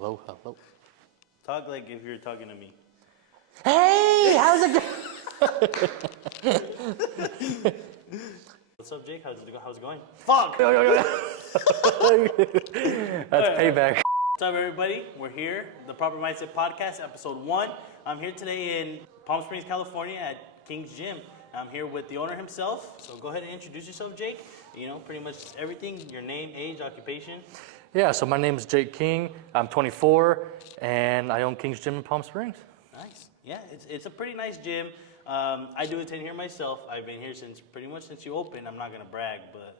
Hello, hello. Talk like if you're talking to me. Hey, how's it going? What's up, Jake? How's it going? Fuck! That's payback. What's up, everybody? We're here, the Proper Mindset Podcast, episode 1. I'm here today in Palm Springs, California at King's Gym. I'm here with the owner himself. So go ahead and introduce yourself, Jake. You know, pretty much everything, your name, age, occupation. Yeah, so my name is Jake King. I'm 24, and I own King's Gym in Palm Springs. Nice. Yeah, it's a pretty nice gym. I do attend here myself. I've been here pretty much since you opened. I'm not going to brag, but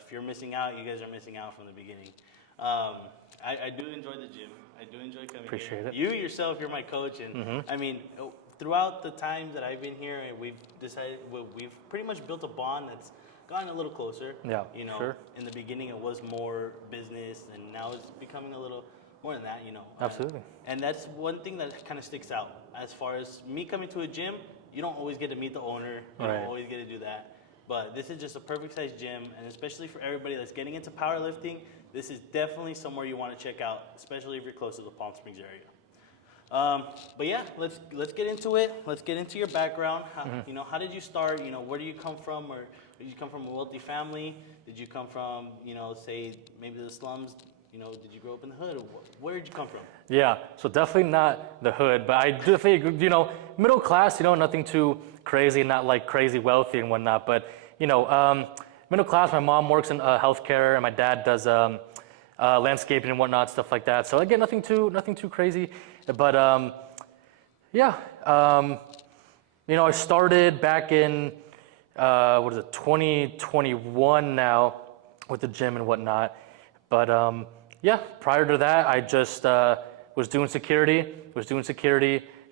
if you're missing out, you guys are missing out from the beginning. I do enjoy the gym. I do enjoy coming Appreciate here. it. You yourself, you're my coach, and I mean, throughout the time that I've been here, we've pretty much built a bond that's gotten a little closer. Yeah, you know, sure. In the beginning, it was more business, and now it's becoming a little more than that. You know, Absolutely. And that's one thing that kind of sticks out. As far as me coming to a gym, you don't always get to meet the owner. You Right. don't always get to do that. But this is just a perfect size gym, and especially for everybody that's getting into powerlifting, this is definitely somewhere you want to check out, especially if you're close to the Palm Springs area. But yeah, let's get into it. Let's get into your background. You know, how did you start? You know, where do you come from, or did you come from a wealthy family? Did you come from, you know, say maybe the slums? You know, did you grow up in the hood, or where did you come from? Yeah, so definitely not the hood, but I do think, you know, middle class, you know, nothing too crazy, not like crazy wealthy and whatnot, but, you know, middle class, my mom works in healthcare, and my dad does landscaping and whatnot, stuff like that. So again, nothing too crazy, but yeah, you know, I started back in, 2021 now with the gym and whatnot, but yeah, prior to that, I just was doing security,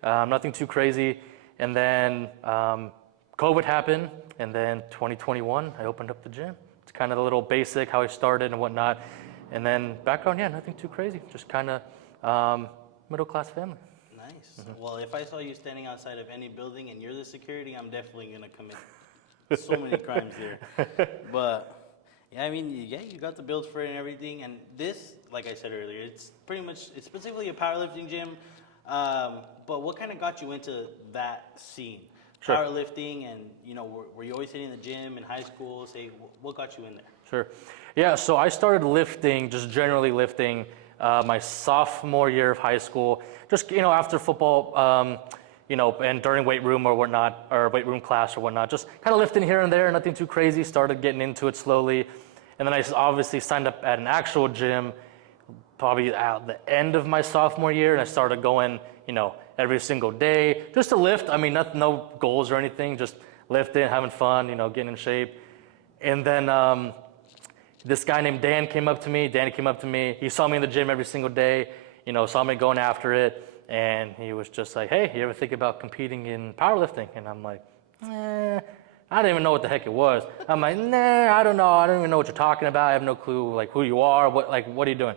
nothing too crazy. And then COVID happened, and then 2021, I opened up the gym. It's kind of a little basic how I started and whatnot. And then background, yeah, nothing too crazy, just kind of middle-class family. Nice. Well, if I saw you standing outside of any building and you're the security, I'm definitely going to commit so many crimes there. But yeah, I mean, yeah, you got the build for it and everything. And this, like I said earlier, it's specifically a powerlifting gym. But what kind of got you into that scene? Sure. Powerlifting, and, you know, were you always hitting the gym in high school? Say, what got you in there? Sure. Yeah, so I started lifting, just generally lifting, my sophomore year of high school. Just, you know, after football, you know, and during weight room or whatnot, or weight room class or whatnot, just kind of lifting here and there, nothing too crazy, started getting into it slowly. And then I obviously signed up at an actual gym probably at the end of my sophomore year, and I started going, you know, every single day, just to lift. I mean, no goals or anything, just lifting, having fun, you know, getting in shape. And then this guy named Dan came up to me. He saw me in the gym every single day, you know, saw me going after it. And he was just like, hey, you ever think about competing in powerlifting? And I'm like, I didn't even know what the heck it was. I'm like, nah, I don't know. I don't even know what you're talking about. I have no clue, like, who you are. What are you doing?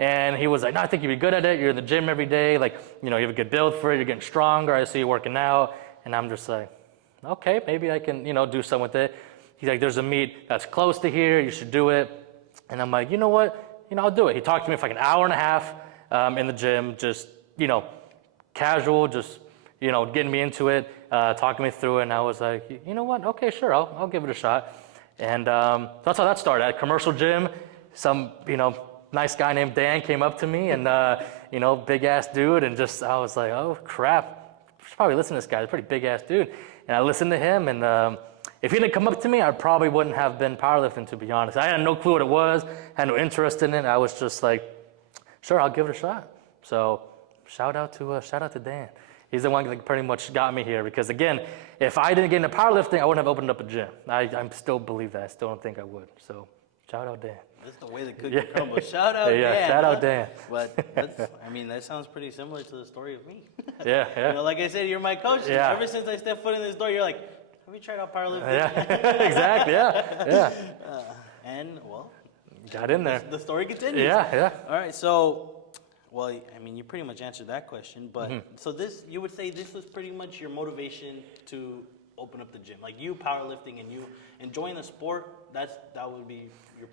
And he was like, no, I think you'd be good at it. You're in the gym every day. Like, you know, you have a good build for it. You're getting stronger. I see you working out. And I'm just like, okay, maybe I can, you know, do something with it. He's like, there's a meet that's close to here. You should do it. And I'm like, you know what? You know, I'll do it. He talked to me for like an hour and a half in the gym, just, you know, casual, just, you know, getting me into it, talking me through it. And I was like, you know what? Okay, sure. I'll give it a shot. And that's how that started. At a commercial gym, some, you know, nice guy named Dan came up to me, and, you know, big ass dude. And just, I was like, oh crap. I should probably listen to this guy. He's a pretty big ass dude. And I listened to him, and if he didn't come up to me, I probably wouldn't have been powerlifting, to be honest. I had no clue what it was, had no interest in it. I was just like, sure, I'll give it a shot. So shout out to Dan. He's the one that pretty much got me here, because again, if I didn't get into powerlifting, I wouldn't have opened up a gym. I still believe that. I still don't think I would. So shout out Dan. That's the way the cookie crumbles. Shout out Dan. Yeah, shout out Dan. But I mean, that sounds pretty similar to the story of me. Yeah. You know, like I said, you're my coach. Yeah. Ever since I stepped foot in this door, you're like, have you tried out powerlifting? Yeah, exactly. Yeah. And, well, Got in there. the story continues. Yeah. All right, so, well, I mean, you pretty much answered that question, but so this, you would say this was pretty much your motivation to open up the gym, like you powerlifting and you enjoying the sport. That would be your.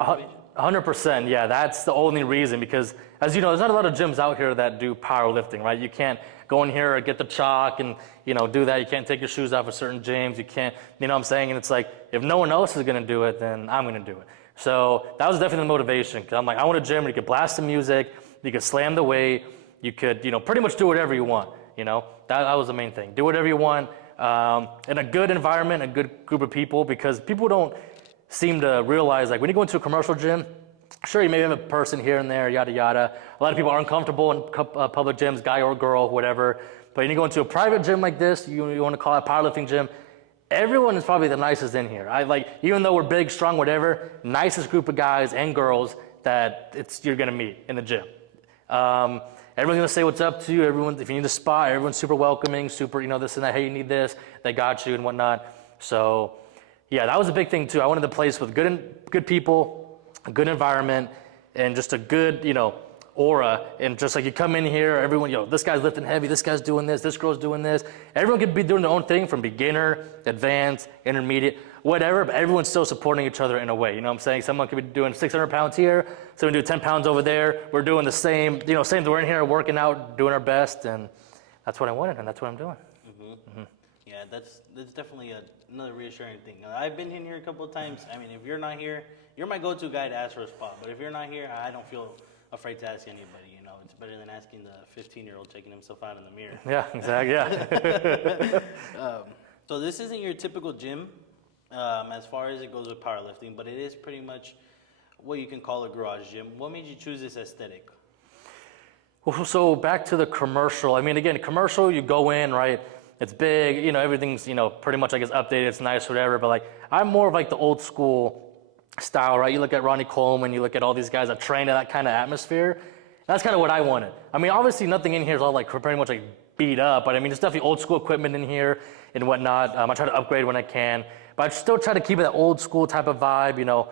100%, yeah, that's the only reason because, as you know, there's not a lot of gyms out here that do powerlifting, right? You can't go in here and get the chalk and, do that. You can't take your shoes off at certain gyms. You can't, you know what I'm saying? And it's like, if no one else is going to do it, then I'm going to do it. So that was definitely the motivation because I'm like, I want a gym where you could blast the music, you could slam the weight, you could, pretty much do whatever you want, That was the main thing. Do whatever you want in a good environment, a good group of people because people don't seem to realize, like when you go into a commercial gym, sure, you may have a person here and there, yada, yada. A lot of people are uncomfortable in public gyms, guy or girl, whatever. But when you go into a private gym like this, you want to call it a powerlifting gym, everyone is probably the nicest in here. Even though we're big, strong, whatever, nicest group of guys and girls that you're going to meet in the gym. Everyone's going to say what's up to you. Everyone, if you need a spot, everyone's super welcoming, super, this and that. Hey, you need this. They got you and whatnot. So, yeah, that was a big thing too. I wanted a place with good people, a good environment, and just a good, aura. And just like you come in here, everyone, this guy's lifting heavy, this guy's doing this girl's doing this. Everyone could be doing their own thing from beginner, advanced, intermediate, whatever, but everyone's still supporting each other in a way. You know what I'm saying? Someone could be doing 600 pounds here, someone do 10 pounds over there. We're doing the same, same thing. We're in here working out, doing our best, and that's what I wanted, and that's what I'm doing. Yeah, that's definitely another reassuring thing. I've been in here a couple of times. I mean, if you're not here, you're my go-to guy to ask for a spot. But if you're not here, I don't feel afraid to ask anybody. It's better than asking the 15-year-old checking himself out in the mirror. Yeah, exactly. Yeah. So this isn't your typical gym as far as it goes with powerlifting, but it is pretty much what you can call a garage gym. What made you choose this aesthetic? Well, so back to the commercial. I mean, again, commercial, you go in, right? It's big, everything's, pretty much, I guess, updated, it's nice, whatever. But, I'm more of, the old school style, right? You look at Ronnie Coleman, you look at all these guys that train in that kind of atmosphere. That's kind of what I wanted. I mean, obviously, nothing in here is all, pretty much, beat up. But, I mean, there's definitely old school equipment in here and whatnot. I try to upgrade when I can. But I still try to keep it that old school type of vibe,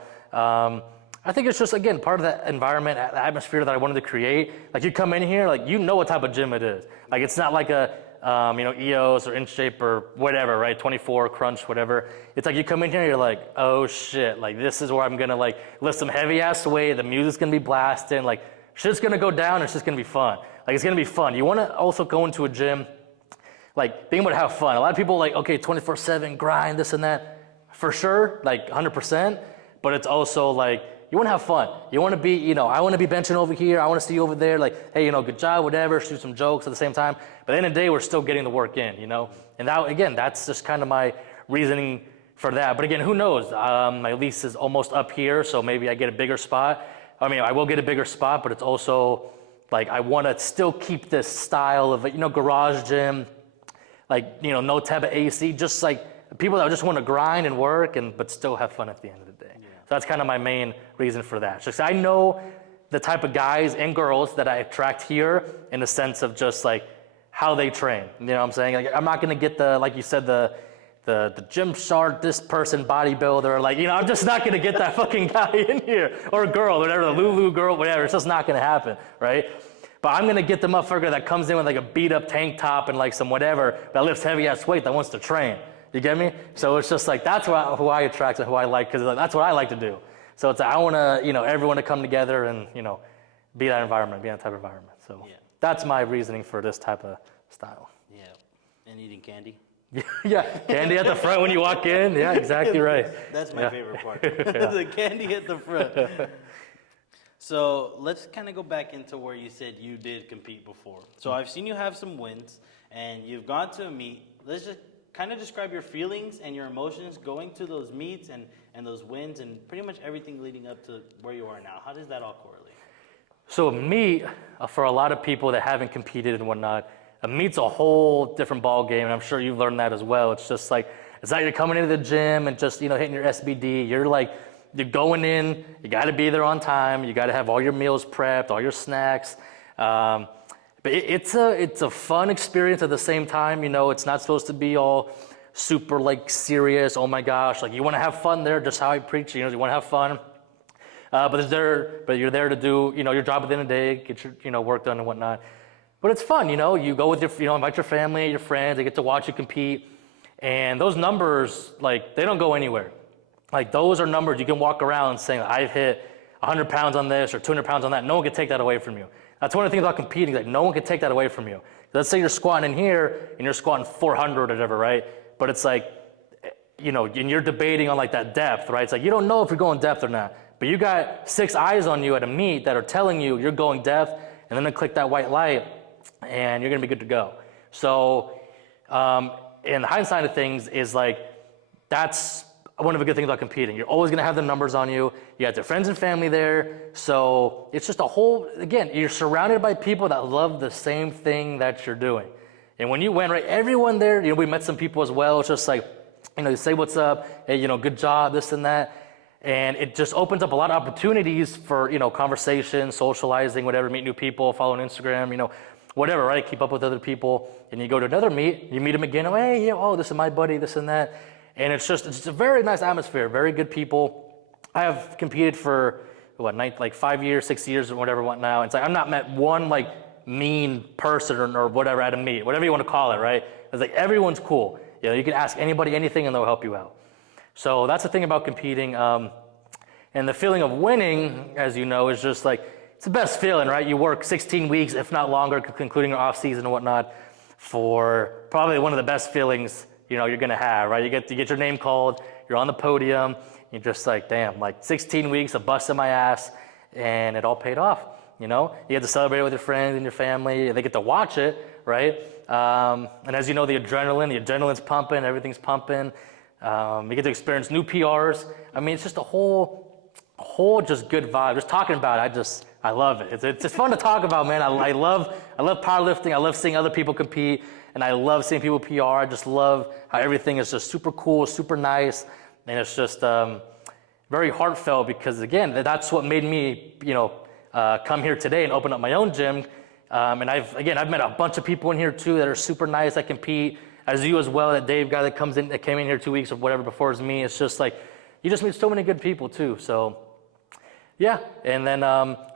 I think it's just, again, part of that environment, the atmosphere that I wanted to create. You come in here, you know what type of gym it is. It's not like a, EOS or InShape or whatever, right? 24, Crunch, whatever. It's you come in here, you're like, oh shit, this is where I'm gonna lift some heavy ass weight, the music's gonna be blasting, shit's gonna go down, it's just gonna be fun. It's gonna be fun. You wanna also go into a gym, being able to have fun. A lot of people okay, 24/7, grind, this and that. For sure, 100%, but it's also you want to have fun. You want to be, I want to be benching over here. I want to see you over there. Hey, good job, whatever. Shoot some jokes at the same time. But at the end of the day, we're still getting the work in, And that, again, that's just kind of my reasoning for that. But again, who knows? My lease is almost up here, so maybe I get a bigger spot. I mean, I will get a bigger spot, but it's also I want to still keep this style of, garage gym, no type of AC, just people that just want to grind and work, but still have fun at the end of the day. Yeah. So that's kind of my main reason for that. Just I know the type of guys and girls that I attract here in the sense of just how they train. You know what I'm saying? I'm not gonna get the, like you said, the Gymshark, this person bodybuilder. I'm just not gonna get that fucking guy in here or girl, whatever, the Lulu girl, whatever. It's just not gonna happen, right? But I'm gonna get the motherfucker that comes in with a beat up tank top and some whatever that lifts heavy ass weight that wants to train. You get me? So it's just that's who I attract and who I like because that's what I like to do. So it's I want to everyone to come together and be that environment, be that type of environment. So that's my reasoning for this type of style. Yeah, and eating candy. Yeah, candy at the front when you walk in. Yeah, exactly right. That's my favorite part. The candy at the front. So let's kind of go back into where you said you did compete before. So I've seen you have some wins, and you've gone to a meet. Let's just kind of describe your feelings and your emotions going to those meets and those wins and pretty much everything leading up to where you are now. How does that all correlate? So a meet, for a lot of people that haven't competed and whatnot, a meet's a whole different ball game, and I'm sure you've learned that as well. It's just it's not you're coming into the gym and just hitting your SBD. You're going in, you got to be there on time, you got to have all your meals prepped, all your snacks. But it's a fun experience at the same time. It's not supposed to be all super serious. Oh my gosh, you want to have fun there, just how I preach. You want to have fun. But you're there to do your job at the end of the day, get your work done and whatnot. But it's fun. You go with your invite your family, your friends. They get to watch you compete, and those numbers they don't go anywhere. Like those are numbers you can walk around saying, I've hit 100 pounds on this or 200 pounds on that. No one can take that away from you. That's one of the things about competing. Like no one can take that away from you. Let's say you're squatting in here and you're squatting 400 or whatever, right? But it's like, you know, and you're debating on like that depth, right? It's like you don't know if you're going depth or not. But you got 6 eyes on you at a meet that are telling you you're going depth, and then they click that white light, and you're gonna be good to go. So, in the hindsight of things is like, that's one of the good things about competing. You're always gonna have the numbers on you. You got your friends and family there. So it's just a whole, again, you're surrounded by people that love the same thing that you're doing. And when you went, right, everyone there, you know, we met some people as well. It's just like, you know, you say what's up, hey, you know, good job, this and that. And it just opens up a lot of opportunities for, you know, conversation, socializing, whatever, meet new people, follow on Instagram, you know, whatever, right? Keep up with other people. And you go to another meet, you meet them again, oh, hey, yeah, oh, this is my buddy, this and that. And it's a very nice atmosphere, very good people. I have competed for, like 5 years, 6 years or whatever, what now. It's like, I've not met one like mean person or whatever at a meet, whatever you want to call it, right? It's like, everyone's cool. You know, you can ask anybody anything and they'll help you out. So that's the thing about competing. And the feeling of winning, as you know, is just like, it's the best feeling, right? You work 16 weeks, if not longer, including your off season and whatnot, for probably one of the best feelings, you know, you're gonna have, right? You get your name called, you're on the podium, you're just like, damn, like 16 weeks of busting my ass, and it all paid off, you know? You get to celebrate it with your friends and your family, they get to watch it, right? And as you know, the adrenaline's pumping, everything's pumping. You get to experience new PRs. I mean, it's just a whole just good vibe. Just talking about it, I love it. It's just fun to talk about, man. I love powerlifting. I love seeing other people compete, and I love seeing people PR. I just love how everything is just super cool, super nice, and it's just very heartfelt because, again, that's what made me, you know, come here today and open up my own gym. And I've met a bunch of people in here too that are super nice, that compete, as you as well, that Dave guy that came in here 2 weeks or whatever before is me. It's just like, you just meet so many good people too. So yeah, and then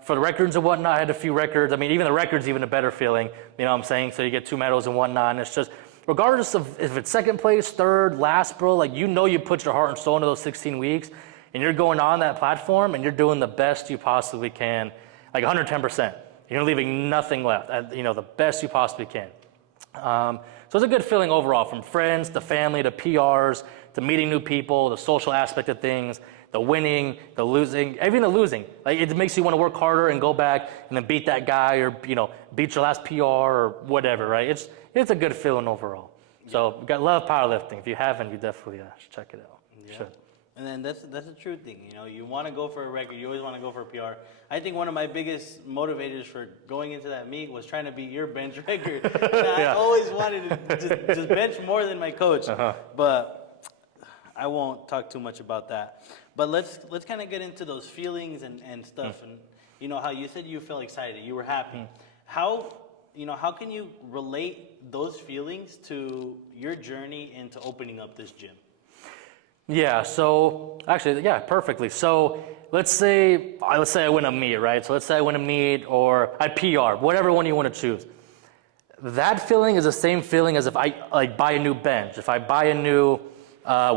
for the records and whatnot, I had a few records. I mean, even the record's even a better feeling, you know what I'm saying? So you get 2 medals and whatnot, and it's just, regardless of if it's second place, third, last, bro, like, you know, you put your heart and soul into those 16 weeks, and you're going on that platform, and you're doing the best you possibly can, like 110%. You're leaving nothing left, you know, the best you possibly can. So it's a good feeling overall, from friends to family to PRs to meeting new people, the social aspect of things, the winning, the losing, even the losing. Like, it makes you want to work harder and go back and then beat that guy, or, you know, beat your last PR or whatever, right? It's a good feeling overall. Yeah. So love powerlifting. If you haven't, you definitely should check it out. Yeah. Should. And then that's a true thing. You know, you want to go for a record. You always want to go for a PR. I think one of my biggest motivators for going into that meet was trying to beat your bench record. Yeah. I always wanted to just bench more than my coach. Uh-huh. But I won't talk too much about that. But let's kind of get into those feelings and stuff. And, you know, how you said you felt excited, you were happy. How can you relate those feelings to your journey into opening up this gym? Yeah, so actually, yeah, perfectly. So let's say I win a meet, right? So let's say I win a meet, or I PR, whatever one you want to choose. That feeling is the same feeling as if I like buy a new bench, if I buy a new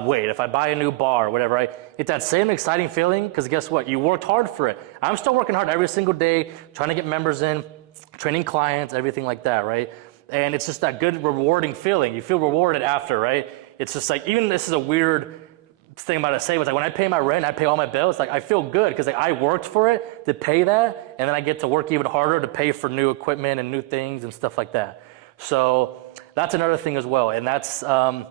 weight, if I buy a new bar, whatever, right? It's that same exciting feeling, because guess what? You worked hard for it. I'm still working hard every single day, trying to get members in, training clients, everything like that, right? And it's just that good, rewarding feeling. You feel rewarded after, right? It's just like, even this is a weird thing about it, say, was like, when I pay my rent, I pay all my bills, like, I feel good because, like, I worked for it to pay that, and then I get to work even harder to pay for new equipment and new things and stuff like that. So that's another thing as well, and that's a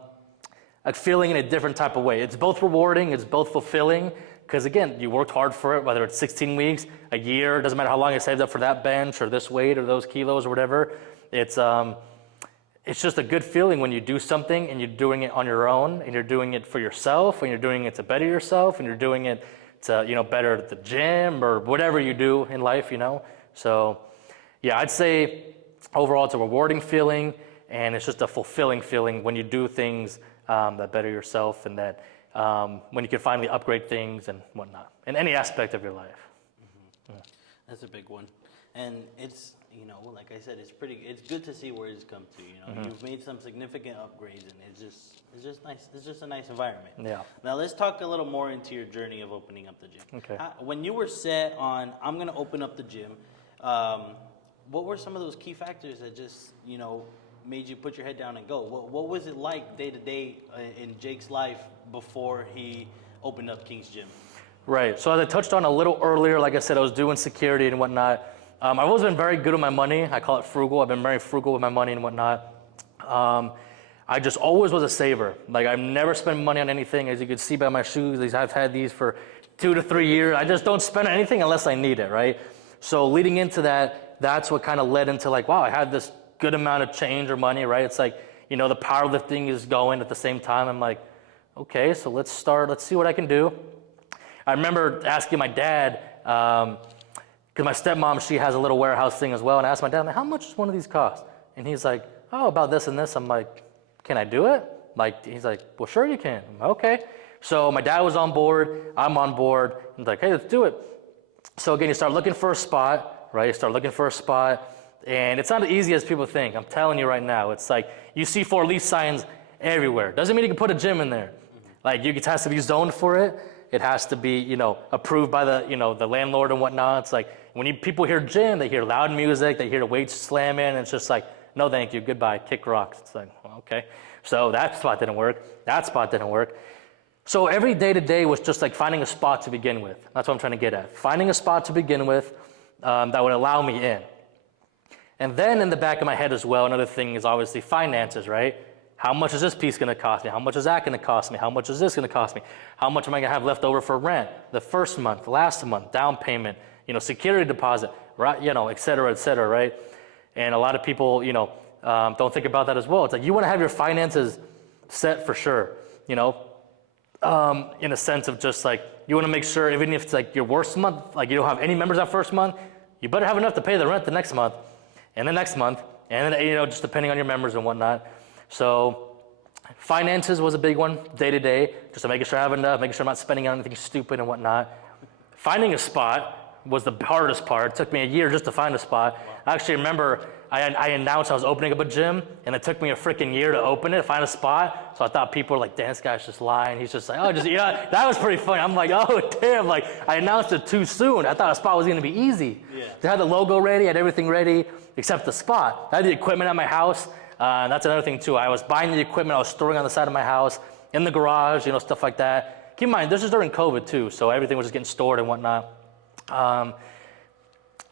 feeling in a different type of way. It's both rewarding, it's both fulfilling, because, again, you worked hard for it, whether it's 16 weeks, a year, doesn't matter how long you saved up for that bench or this weight or those kilos or whatever. It's just a good feeling when you do something and you're doing it on your own, and you're doing it for yourself, and you're doing it to better yourself, and you're doing it to, you know, better at the gym or whatever you do in life, you know. So yeah, I'd say overall it's a rewarding feeling, and it's just a fulfilling feeling when you do things that better yourself, and that when you can finally upgrade things and whatnot in any aspect of your life. Mm-hmm. Yeah. That's a big one. And it's you know, like I said, it's good to see where it's come to. You know, you've made some significant upgrades, and it's just nice. It's just a nice environment. Yeah. Now let's talk a little more into your journey of opening up the gym. Okay. When you were set on, I'm gonna open up the gym, what were some of those key factors that just, you know, made you put your head down and go? What was it like day to day in Jake's life before he opened up King's Gym? Right. So as I touched on a little earlier, like I said, I was doing security and whatnot. I've always been very good with my money. I call it frugal. I've been very frugal with my money and whatnot. I just always was a saver. Like I've never spent money on anything. As you can see by my shoes, I've had these for 2 to 3 years. I just don't spend anything unless I need it, right? So leading into that, that's what kind of led into like, wow, I had this good amount of change or money, right? It's like, you know, the powerlifting is going at the same time. I'm like, okay, so let's see what I can do. I remember asking my dad, because my stepmom, she has a little warehouse thing as well, and I asked my dad, like, how much does one of these cost? And he's like, oh, about this and this. I'm like, can I do it? Like, he's like, well, sure you can. I'm like, okay. So my dad was on board, I'm on board. He's like, hey, let's do it. So again, you start looking for a spot, right? You start looking for a spot, and it's not as easy as people think. I'm telling you right now. It's like, you see for lease signs everywhere. Doesn't mean you can put a gym in there. Like, it has to be zoned for it. It has to be, you know, approved by the, you know, the landlord and whatnot. It's like, when people hear gym, they hear loud music, they hear the weights slamming, and it's just like, no thank you, goodbye, kick rocks. It's like, well, okay. So that spot didn't work. That spot didn't work. So every day to day was just like finding a spot to begin with. That's what I'm trying to get at. Finding a spot to begin with that would allow me in. And then in the back of my head as well, another thing is obviously finances, right? How much is this piece going to cost me? How much is that going to cost me? How much is this going to cost me? How much am I going to have left over for rent? The first month, last month, down payment, you know, security deposit, right? You know, et cetera, right? And a lot of people, you know, don't think about that as well. It's like you want to have your finances set for sure, you know, in a sense of just like, you want to make sure, even if it's like your worst month, like you don't have any members that first month, you better have enough to pay the rent the next month, and the next month, and then, you know, just depending on your members and whatnot. So finances was a big one, day to day, just to making sure I have enough, making sure I'm not spending on anything stupid and whatnot. Finding a spot was the hardest part. It took me a year just to find a spot. I actually remember I announced I was opening up a gym, and it took me a freaking year to open it, find a spot. So I thought people were like, damn, this guy's just lying. He's just like, oh, just, you know, that was pretty funny. I'm like, oh, damn, like I announced it too soon. I thought a spot was gonna be easy. Yeah. I had the logo ready, I had everything ready, except the spot. I had the equipment at my house. That's another thing too. I was buying the equipment, I was storing on the side of my house, in the garage, you know, stuff like that. Keep in mind, this is during COVID too, so everything was just getting stored and whatnot.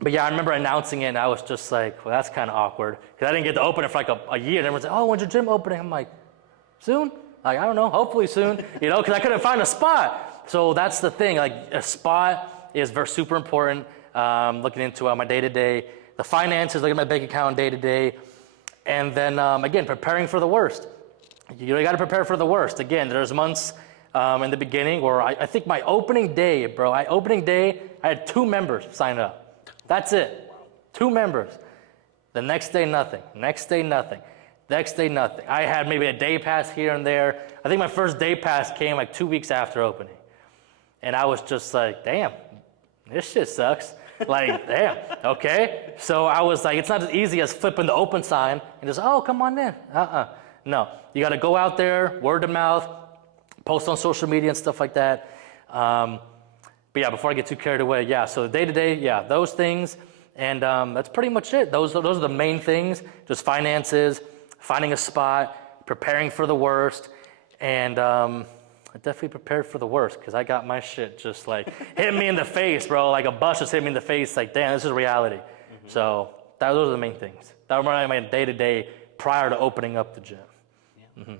But yeah, I remember announcing it, and I was just like, well, that's kind of awkward, because I didn't get to open it for like a year, and everyone's like, oh, when's your gym opening? I'm like, soon? Like, I don't know, hopefully soon, you know, because I couldn't find a spot. So that's the thing, like a spot is super important, looking into my day-to-day, the finances, looking at my bank account day-to-day, and then, again, preparing for the worst. You got to prepare for the worst. Again, there's months in the beginning where I think my opening day, bro, I had 2 members sign up. That's it. 2 members. The next day, nothing. Next day, nothing. Next day, nothing. I had maybe a day pass here and there. I think my first day pass came like 2 weeks after opening. And I was just like, damn, this shit sucks. Like, damn, okay. So I was like, it's not as easy as flipping the open sign and just, oh, come on in. No, you got to go out there, word of mouth, post on social media and stuff like that. But yeah, before I get too carried away, yeah, so the day-to-day, yeah, those things, and that's pretty much it. Those are the main things, just finances, finding a spot, preparing for the worst, and I definitely prepared for the worst, because I got my shit just like hit me in the face, bro, like a bus just hit me in the face, like, damn, this is reality. Mm-hmm. So those are the main things. That were my day-to-day prior to opening up the gym. Yeah,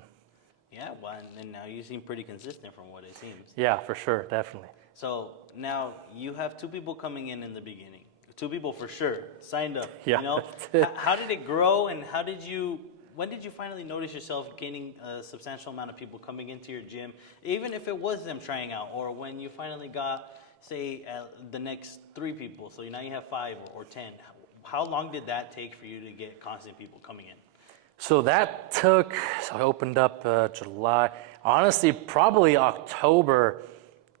yeah, well, and now you seem pretty consistent from what it seems. Yeah, for sure, definitely. So now you have 2 people coming in the beginning. 2 people for sure signed up. Yeah, you know, how did it grow, and when did you finally notice yourself gaining a substantial amount of people coming into your gym, even if it was them trying out, or when you finally got, say, the next 3 people, so now you have 5 or 10. How long did that take for you to get constant people coming in? So that took, I opened up July, honestly, probably October.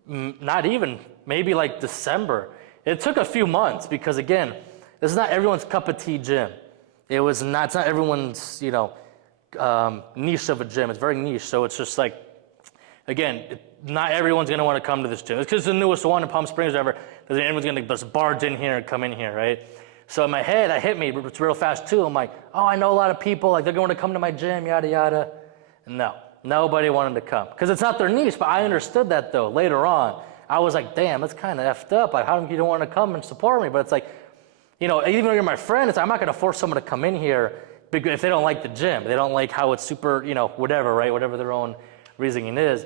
Not even, maybe like December. It took a few months because, again, this is not everyone's cup of tea gym. It's not everyone's, niche of a gym. It's very niche. So it's just like, again, not everyone's going to want to come to this gym. It's because it's the newest one in Palm Springs or whatever. Doesn't everyone's going to just barge in here and come in here, right? So in my head, that hit me. It's real fast too. I'm like, oh, I know a lot of people. Like they're going to come to my gym, yada, yada. No, nobody wanted to come. Because it's not their niche, but I understood that though. Later on, I was like, damn, that's kind of effed up. Like, how come you don't want to come and support me? But it's like, even though you're my friend, I'm not going to force someone to come in here if they don't like the gym. They don't like how it's super, whatever, right? Whatever their own reasoning is.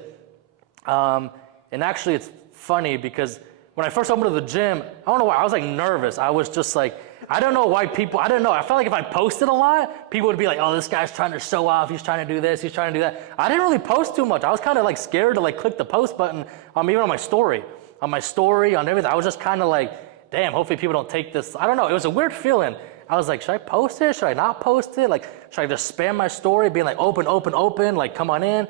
And actually, it's funny because when I first opened to the gym, I don't know why, I was like nervous. I was just like, I don't know why people, I don't know. I felt like if I posted a lot, people would be like, oh, this guy's trying to show off. He's trying to do this. He's trying to do that. I didn't really post too much. I was kind of like scared to like click the post button even on my story. On my story, on everything. I was just kind of like, damn, hopefully people don't take this. I don't know. It was a weird feeling. I was like, should I post it? Should I not post it? Like, should I just spam my story being like, open, like, come on in?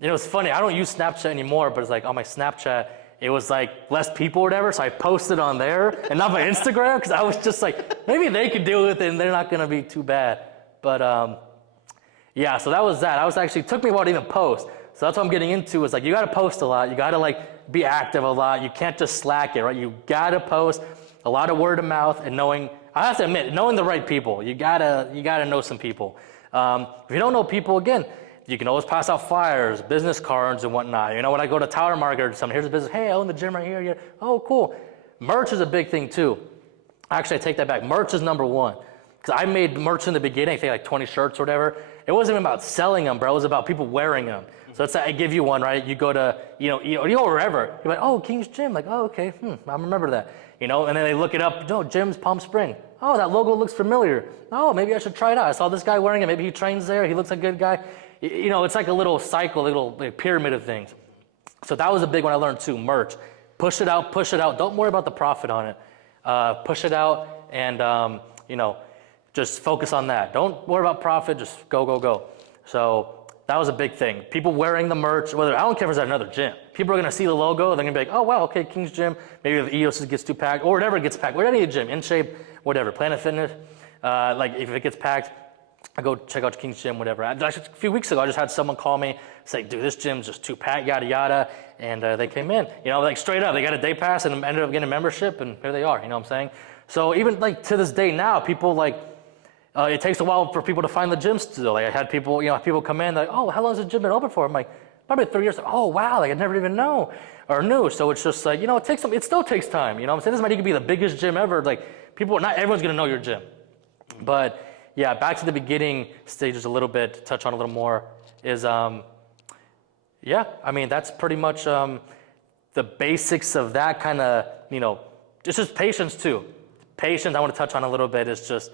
It's funny. I don't use Snapchat anymore, but it's like on my Snapchat, it was like less people or whatever, so I posted on there and not my Instagram because I was just like, maybe they could deal with it and they're not going to be too bad. But yeah, so that was that. It took me a while to even post. So that's what I'm getting into is like, you got to post a lot. You got to like be active a lot. You can't just slack it, right? You got to post a lot of word of mouth and I have to admit, knowing the right people. You gotta know some people. If you don't know people, again, you can always pass out flyers, business cards and whatnot. When I go to Tower Market or something, here's a business, hey, I own the gym right here. Yeah. Oh, cool. Merch is a big thing too. Actually, I take that back. Merch is number one. Because I made merch in the beginning, I think like 20 shirts or whatever. It wasn't even about selling them, bro. It was about people wearing them. So let's say I give you one, right? You go to, you go wherever. You're like, oh, King's Gym. Like, oh, okay. I remember that. And then they look it up. No, Gym's Palm Spring. Oh, that logo looks familiar. Oh, maybe I should try it out. I saw this guy wearing it. Maybe he trains there. He looks like a good guy. It's like a little cycle, a little like pyramid of things. So that was a big one I learned too, merch. Push it out. Don't worry about the profit on it. Push it out and, just focus on that. Don't worry about profit, just go. So that was a big thing. People wearing the merch, I don't care if it's at another gym. People are gonna see the logo, they're gonna be like, oh wow, okay, King's Gym. Maybe if EOS gets too packed, or whatever gets packed, whatever any gym, In Shape, whatever, Planet Fitness. Like if it gets packed, I go check out King's Gym, whatever. Actually, a few weeks ago, I just had someone call me, say, dude, this gym's just too packed, yada, yada. And they came in, like straight up, they got a day pass and ended up getting a membership, and here they are, you know what I'm saying? So even like to this day now, people like, it takes a while for people to find the gym still. Like I had people, people come in, like, oh, how long has the gym been open for? I'm like, probably 3 years. Oh, wow, like I never even knew. So it's just like, it still takes time, you know what I'm saying? This might even be the biggest gym ever. Like not everyone's gonna know your gym. But yeah, back to the beginning stages a little bit, to touch on a little more, is, that's pretty much the basics of that kind of, it's just patience too. Patience, I want to touch on a little bit, is just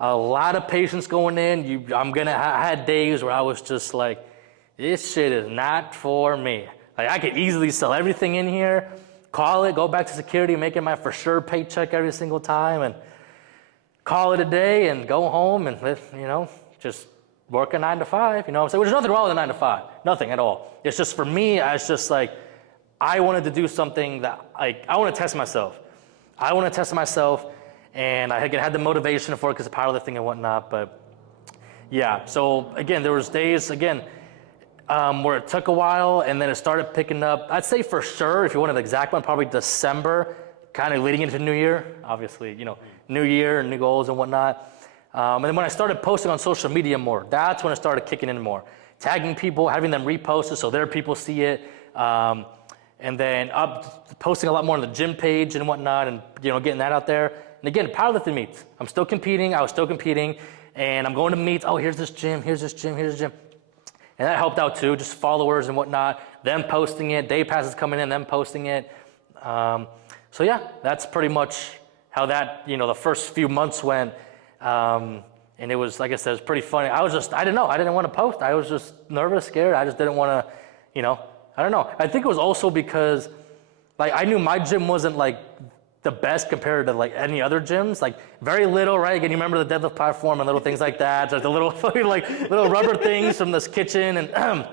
a lot of patience going in. I had days where I was just like, this shit is not for me. Like I could easily sell everything in here, call it, go back to security, making my for sure paycheck every single time, and call it a day and go home and, just work a 9 to 5, you know what I'm saying? Which is nothing wrong with a 9 to 5, nothing at all. It's just for me, it's just like, I wanted to do something that, I want to test myself. And I had the motivation for it because of powerlifting and whatnot, but yeah. So again, there was days, where it took a while and then it started picking up. I'd say for sure, if you wanted an exact one, probably December, kind of leading into New Year, obviously, New Year, new goals and whatnot. And then when I started posting on social media more, that's when it started kicking in more. Tagging people, having them repost it so their people see it. And then posting a lot more on the gym page and whatnot, and getting that out there. And again, powerlifting meets. I was still competing, and I'm going to meets. Oh, here's this gym. And that helped out too, just followers and whatnot, them posting it, day passes coming in, them posting it. So yeah, that's pretty much how that, the first few months went. And it was, like I said, it was pretty funny. I didn't know. I didn't want to post. I was just nervous, scared. I just didn't want to, I don't know. I think it was also because, I knew my gym wasn't, the best compared to, any other gyms. Very little, right? Again, you remember the deadlift platform and little things like that. There's the little, little rubber things from this kitchen and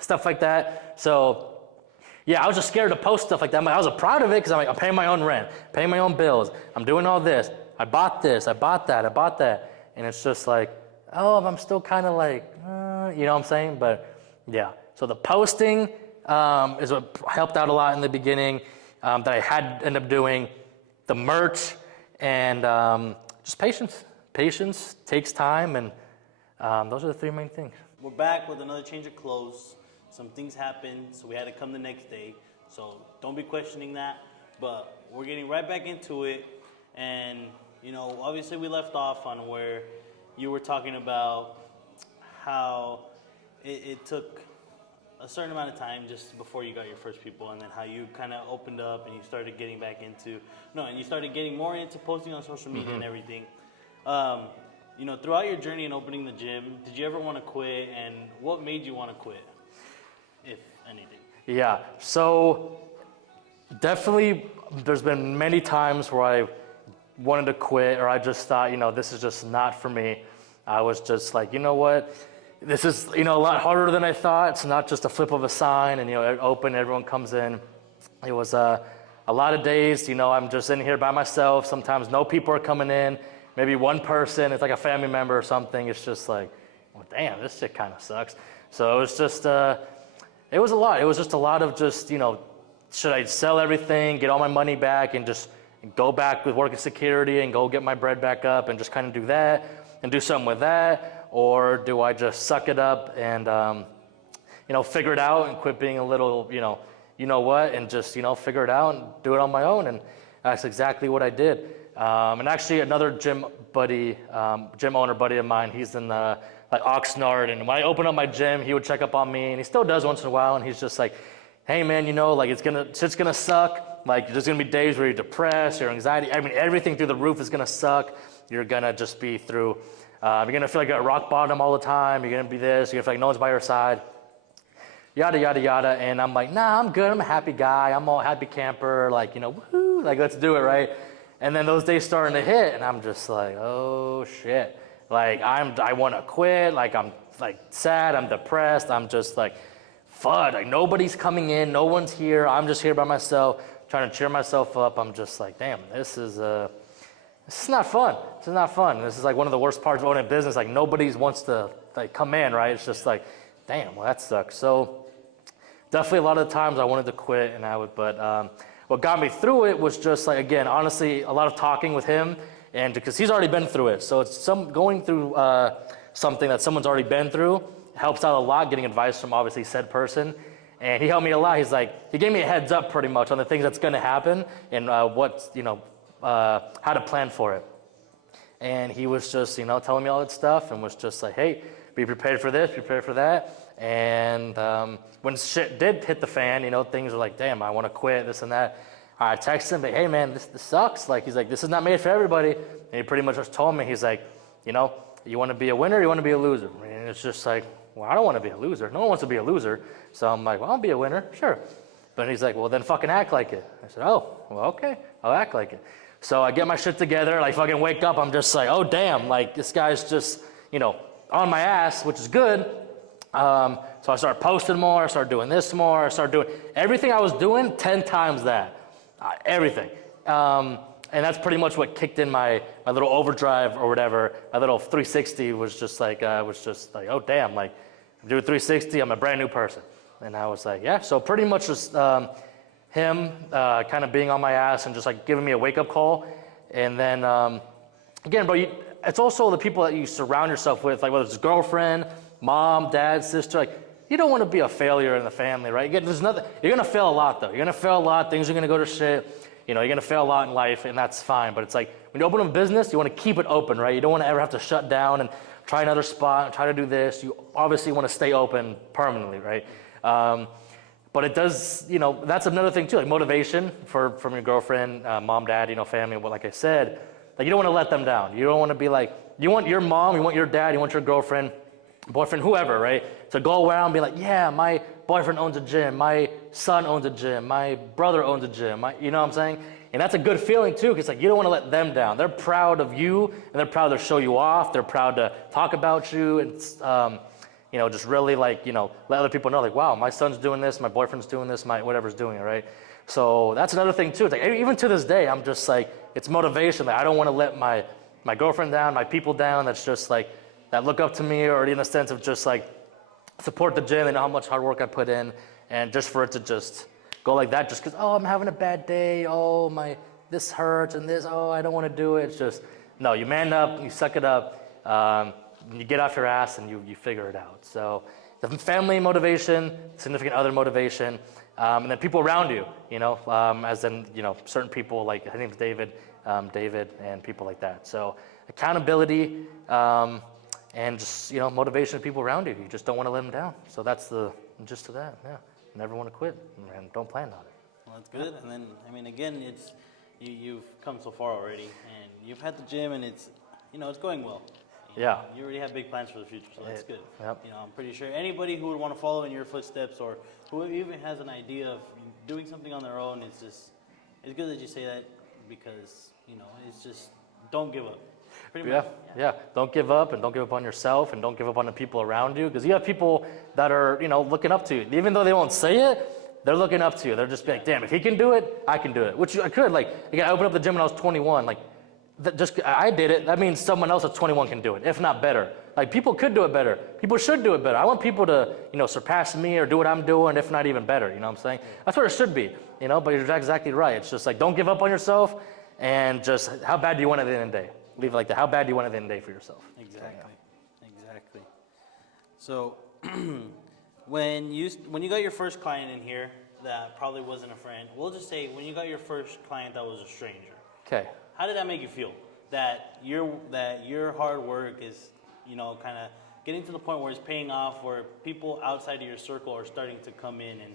stuff like that. So, Yeah, I was just scared to post stuff like that. I was proud of it because I'm paying my own rent, paying my own bills. I'm doing all this. I bought this, I bought that, I bought that. And it's just like, oh, I'm still kind of like, you know what I'm saying? But yeah, so the posting is what helped out a lot in the beginning that I had to end up doing. The merch and just patience. Patience takes time, and those are the three main things. We're back with another change of clothes. Some things happened, so we had to come the next day. So don't be questioning that. But we're getting right back into it. And, you know, obviously we left off on where you were talking about how it took a certain amount of time just before you got your first people, and then how you kind of opened up and you started getting back into, and you started getting more into posting on social media and everything. You know, throughout your journey in opening the gym, did you ever want to quit, and what made you want to quit, if anything? Yeah, so definitely there's been many times where I wanted to quit, or I just thought, this is just not for me. I was just like, you know what? This is, a lot harder than I thought. It's not just a flip of a sign and, open, everyone comes in. It was a lot of days, I'm just in here by myself. Sometimes no people are coming in. Maybe one person, it's like a family member or something. It's just like, well, damn, this shit kind of sucks. So it was just, it was a lot. It was just a lot of just, should I sell everything, get all my money back, and just go back with working security and go get my bread back up and just kind of do that and do something with that? Or do I just suck it up and, figure it out and quit being a little, what, and just, figure it out and do it on my own? And that's exactly what I did. And actually another gym owner buddy of mine, he's in Oxnard, and when I opened up my gym, he would check up on me, and he still does once in a while, and he's just like, hey man, shit's gonna suck. Like, there's gonna be days where you're depressed, your anxiety, everything through the roof is gonna suck. You're gonna just be through, you're gonna feel like you're at rock bottom all the time. You're gonna be this, you're gonna feel like no one's by your side. Yada, yada, yada. And I'm like, nah, I'm good. I'm a happy guy. I'm all happy camper. Like, woohoo, like, let's do it, right? And then those days starting to hit, and I'm just like, oh shit. Like, I want to quit. Like, I'm like sad. I'm depressed. I'm just like, FUD. Like, nobody's coming in. No one's here. I'm just here by myself, trying to cheer myself up. I'm just like, damn, this is not fun. This is not fun. This is like one of the worst parts of owning a business. Like, nobody wants to like come in, right? It's just like, damn, well, that sucks. So definitely a lot of the times I wanted to quit, but what got me through it was just like, again, honestly, a lot of talking with him, and because he's already been through it. So it's going through something that someone's already been through helps out a lot, getting advice from obviously said person. And he helped me a lot. He gave me a heads up pretty much on the things that's going to happen and how to plan for it. And he was just, telling me all that stuff and was just like, hey, be prepared for this, prepared for that. And when shit did hit the fan, things were like, damn, I want to quit, this and that. I texted him, hey man, this sucks. Like, he's like, this is not made for everybody. And he pretty much just told me, he's like, you want to be a winner, you want to be a loser. And it's just like, well, I don't want to be a loser. No one wants to be a loser. So I'm like, well, I'll be a winner, sure. But he's like, well, then fucking act like it. I said, oh, well, okay, I'll act like it. So I get my shit together, like fucking wake up, I'm just like, oh damn, like this guy's just, on my ass, which is good. So I started posting more, I started doing this more, I started doing everything I was doing 10 times that, everything. And that's pretty much what kicked in my little overdrive or whatever. My little 360 was just like, oh damn, like I'm doing 360, I'm a brand new person. And I was like, yeah, so pretty much just him kind of being on my ass and just like giving me a wake up call. And then, again, bro, it's also the people that you surround yourself with, like whether it's girlfriend, mom, dad, sister, like you don't want to be a failure in the family, right? Again, you're going to fail a lot though. You're going to fail a lot. Things are going to go to shit. You're going to fail a lot in life, and that's fine. But it's like when you open a business, you want to keep it open, right? You don't want to ever have to shut down and try another spot and try to do this. You obviously want to stay open permanently, right? But it does, that's another thing too, like motivation from your girlfriend, mom, dad, family. But like I said, like you don't want to let them down. You don't want to be like, you want your mom, you want your dad, you want your girlfriend, boyfriend, whoever, right? To go around and be like, yeah, my boyfriend owns a gym, my son owns a gym, my brother owns a gym, you know what I'm saying? And that's a good feeling too, because like you don't want to let them down. They're proud of you, and they're proud to show you off. They're proud to talk about you, and just really like, let other people know like, wow, my son's doing this, my boyfriend's doing this, my whatever's doing it, right? So that's another thing too. It's like, even to this day, I'm just like, it's motivation. Like, I don't want to let my girlfriend down, my people down. That's just like, that look up to me, or in a sense of just like support the gym and how much hard work I put in. And just for it to just go like that, just because, oh, I'm having a bad day. Oh, this hurts and this, oh, I don't want to do it. It's just, no, you man up, you suck it up. You get off your ass and you figure it out. So the family motivation, significant other motivation, and then people around you, as in, certain people like, I think it's David, and people like that. So accountability, and just, motivation of people around you. You just don't want to let them down. So that's the gist of that, yeah. Never want to quit, and don't plan on it. Well, that's good. And then, again, it's you've come so far already, and you've had the gym, and it's going well. Yeah. You already have big plans for the future, so that's good. Yep. I'm pretty sure anybody who would want to follow in your footsteps, or who even has an idea of doing something on their own, it's good that you say that, because it's just, don't give up. Pretty much. Yeah. Don't give up, and don't give up on yourself, and don't give up on the people around you, because you have people that are, looking up to you. Even though they won't say it, they're looking up to you. They're just like, damn, if he can do it, I can do it. Which I could. Like, again, I opened up the gym when I was 21. Like, I did it. That means someone else at 21 can do it, if not better. Like, people could do it better. People should do it better. I want people to, surpass me or do what I'm doing, if not even better. You know what I'm saying? That's what it should be. But you're exactly right. It's just like, don't give up on yourself, and just, how bad do you want it at the end of the day? Leave it like that. How bad do you want it at the end of the day for yourself? Exactly. So, when you got your first client in here that probably wasn't a friend, we'll just say when you got your first client that was a stranger. Okay. How did that make you feel? That your hard work is, kind of getting to the point where it's paying off, where people outside of your circle are starting to come in and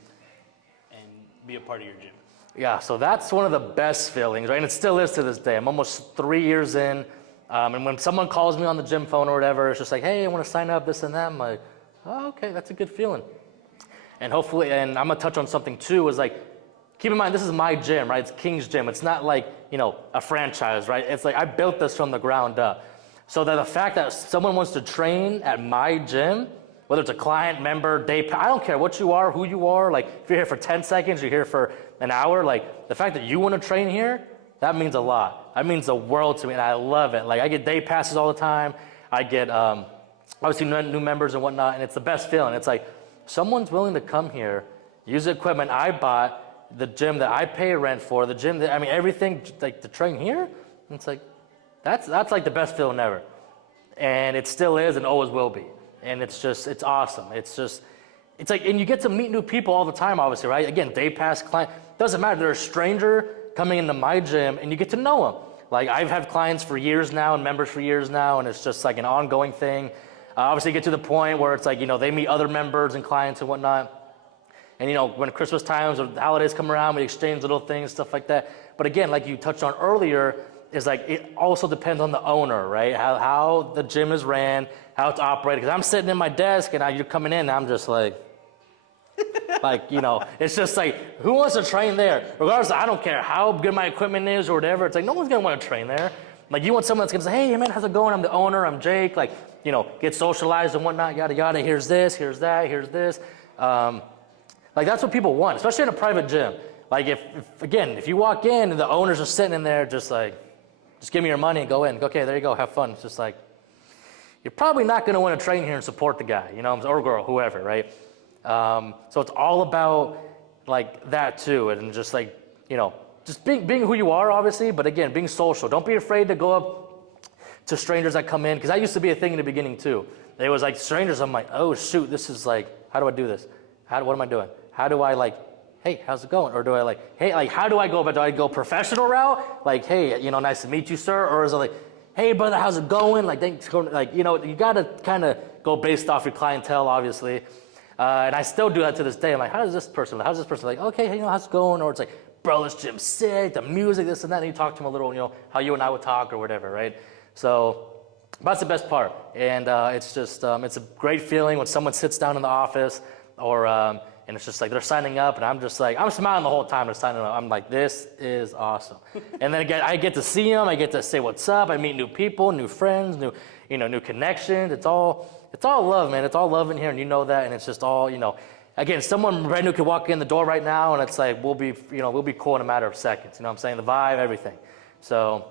be a part of your gym. Yeah, so that's one of the best feelings, right? And it still is to this day. I'm almost 3 years in, and when someone calls me on the gym phone or whatever, it's just like, hey, I want to sign up, this and that. I'm like, oh, okay, that's a good feeling. And hopefully, and I'm gonna touch on something too, is like, keep in mind, this is my gym, right? It's King's Gym. It's not like, a franchise, right? It's like, I built this from the ground up. So that the fact that someone wants to train at my gym, whether it's a client, member, I don't care what you are, who you are, like, if you're here for 10 seconds, you're here for an hour, like, the fact that you want to train here, that means a lot. That means the world to me, and I love it. Like, I get day passes all the time. I get, obviously, new members and whatnot, and it's the best feeling. It's like, someone's willing to come here, use the equipment I bought, the gym that I pay rent for, the gym that, everything, like, to train here, and it's like, that's like the best feeling ever. And it still is and always will be. And it's awesome. It's like, and you get to meet new people all the time, obviously, right? Again, day pass client, doesn't matter. They're a stranger coming into my gym, and you get to know them. Like, I've had clients for years now and members for years now, and it's just like an ongoing thing. Obviously, you get to the point where it's like, they meet other members and clients and whatnot. And, when Christmas times or the holidays come around, we exchange little things, stuff like that. But again, like you touched on earlier, is like, it also depends on the owner, right? How the gym is ran, how it's operated. Because I'm sitting in my desk and you're coming in and I'm just like, it's just like, who wants to train there? Regardless, I don't care how good my equipment is or whatever. It's like, no one's going to want to train there. Like, you want someone that's going to say, hey, man, how's it going? I'm the owner. I'm Jake. Like, get socialized and whatnot, yada, yada. Here's this, here's that, here's this. Like, that's what people want, especially in a private gym. Like, if you walk in and the owners are sitting in there just like, just give me your money and go in. Okay, there you go, have fun. It's just like, you're probably not going to want to train here and support the guy, or girl, whoever, right? So it's all about like that too, and just like, just being who you are, obviously, but again, being social. Don't be afraid to go up to strangers that come in, because that used to be a thing in the beginning too. It was like strangers, I'm like, oh shoot, this is like, how do I do this? What am I doing? How do I like, hey, how's it going? Or do I like, hey, like, how do I go about it? Do I go professional route? Like, hey, nice to meet you, sir. Or is it like, hey, brother, how's it going? Like, thanks, like, you got to kind of go based off your clientele, obviously. And I still do that to this day. I'm like, how's this person? Like, okay, hey, how's it going? Or it's like, bro, this gym's sick, the music, this and that. And you talk to them a little, how you and I would talk or whatever, right? So that's the best part. And it's just, it's a great feeling when someone sits down in the office or, and it's just like they're signing up, and I'm just like, I'm smiling the whole time they're signing up. I'm like, this is awesome. And then again, I get to see them, I get to say what's up, I meet new people, new friends, new connections. It's all love, man. It's all love in here, and you know that, and it's just all, again, someone brand new could walk in the door right now, and it's like, we'll be cool in a matter of seconds. You know what I'm saying? The vibe, everything. So,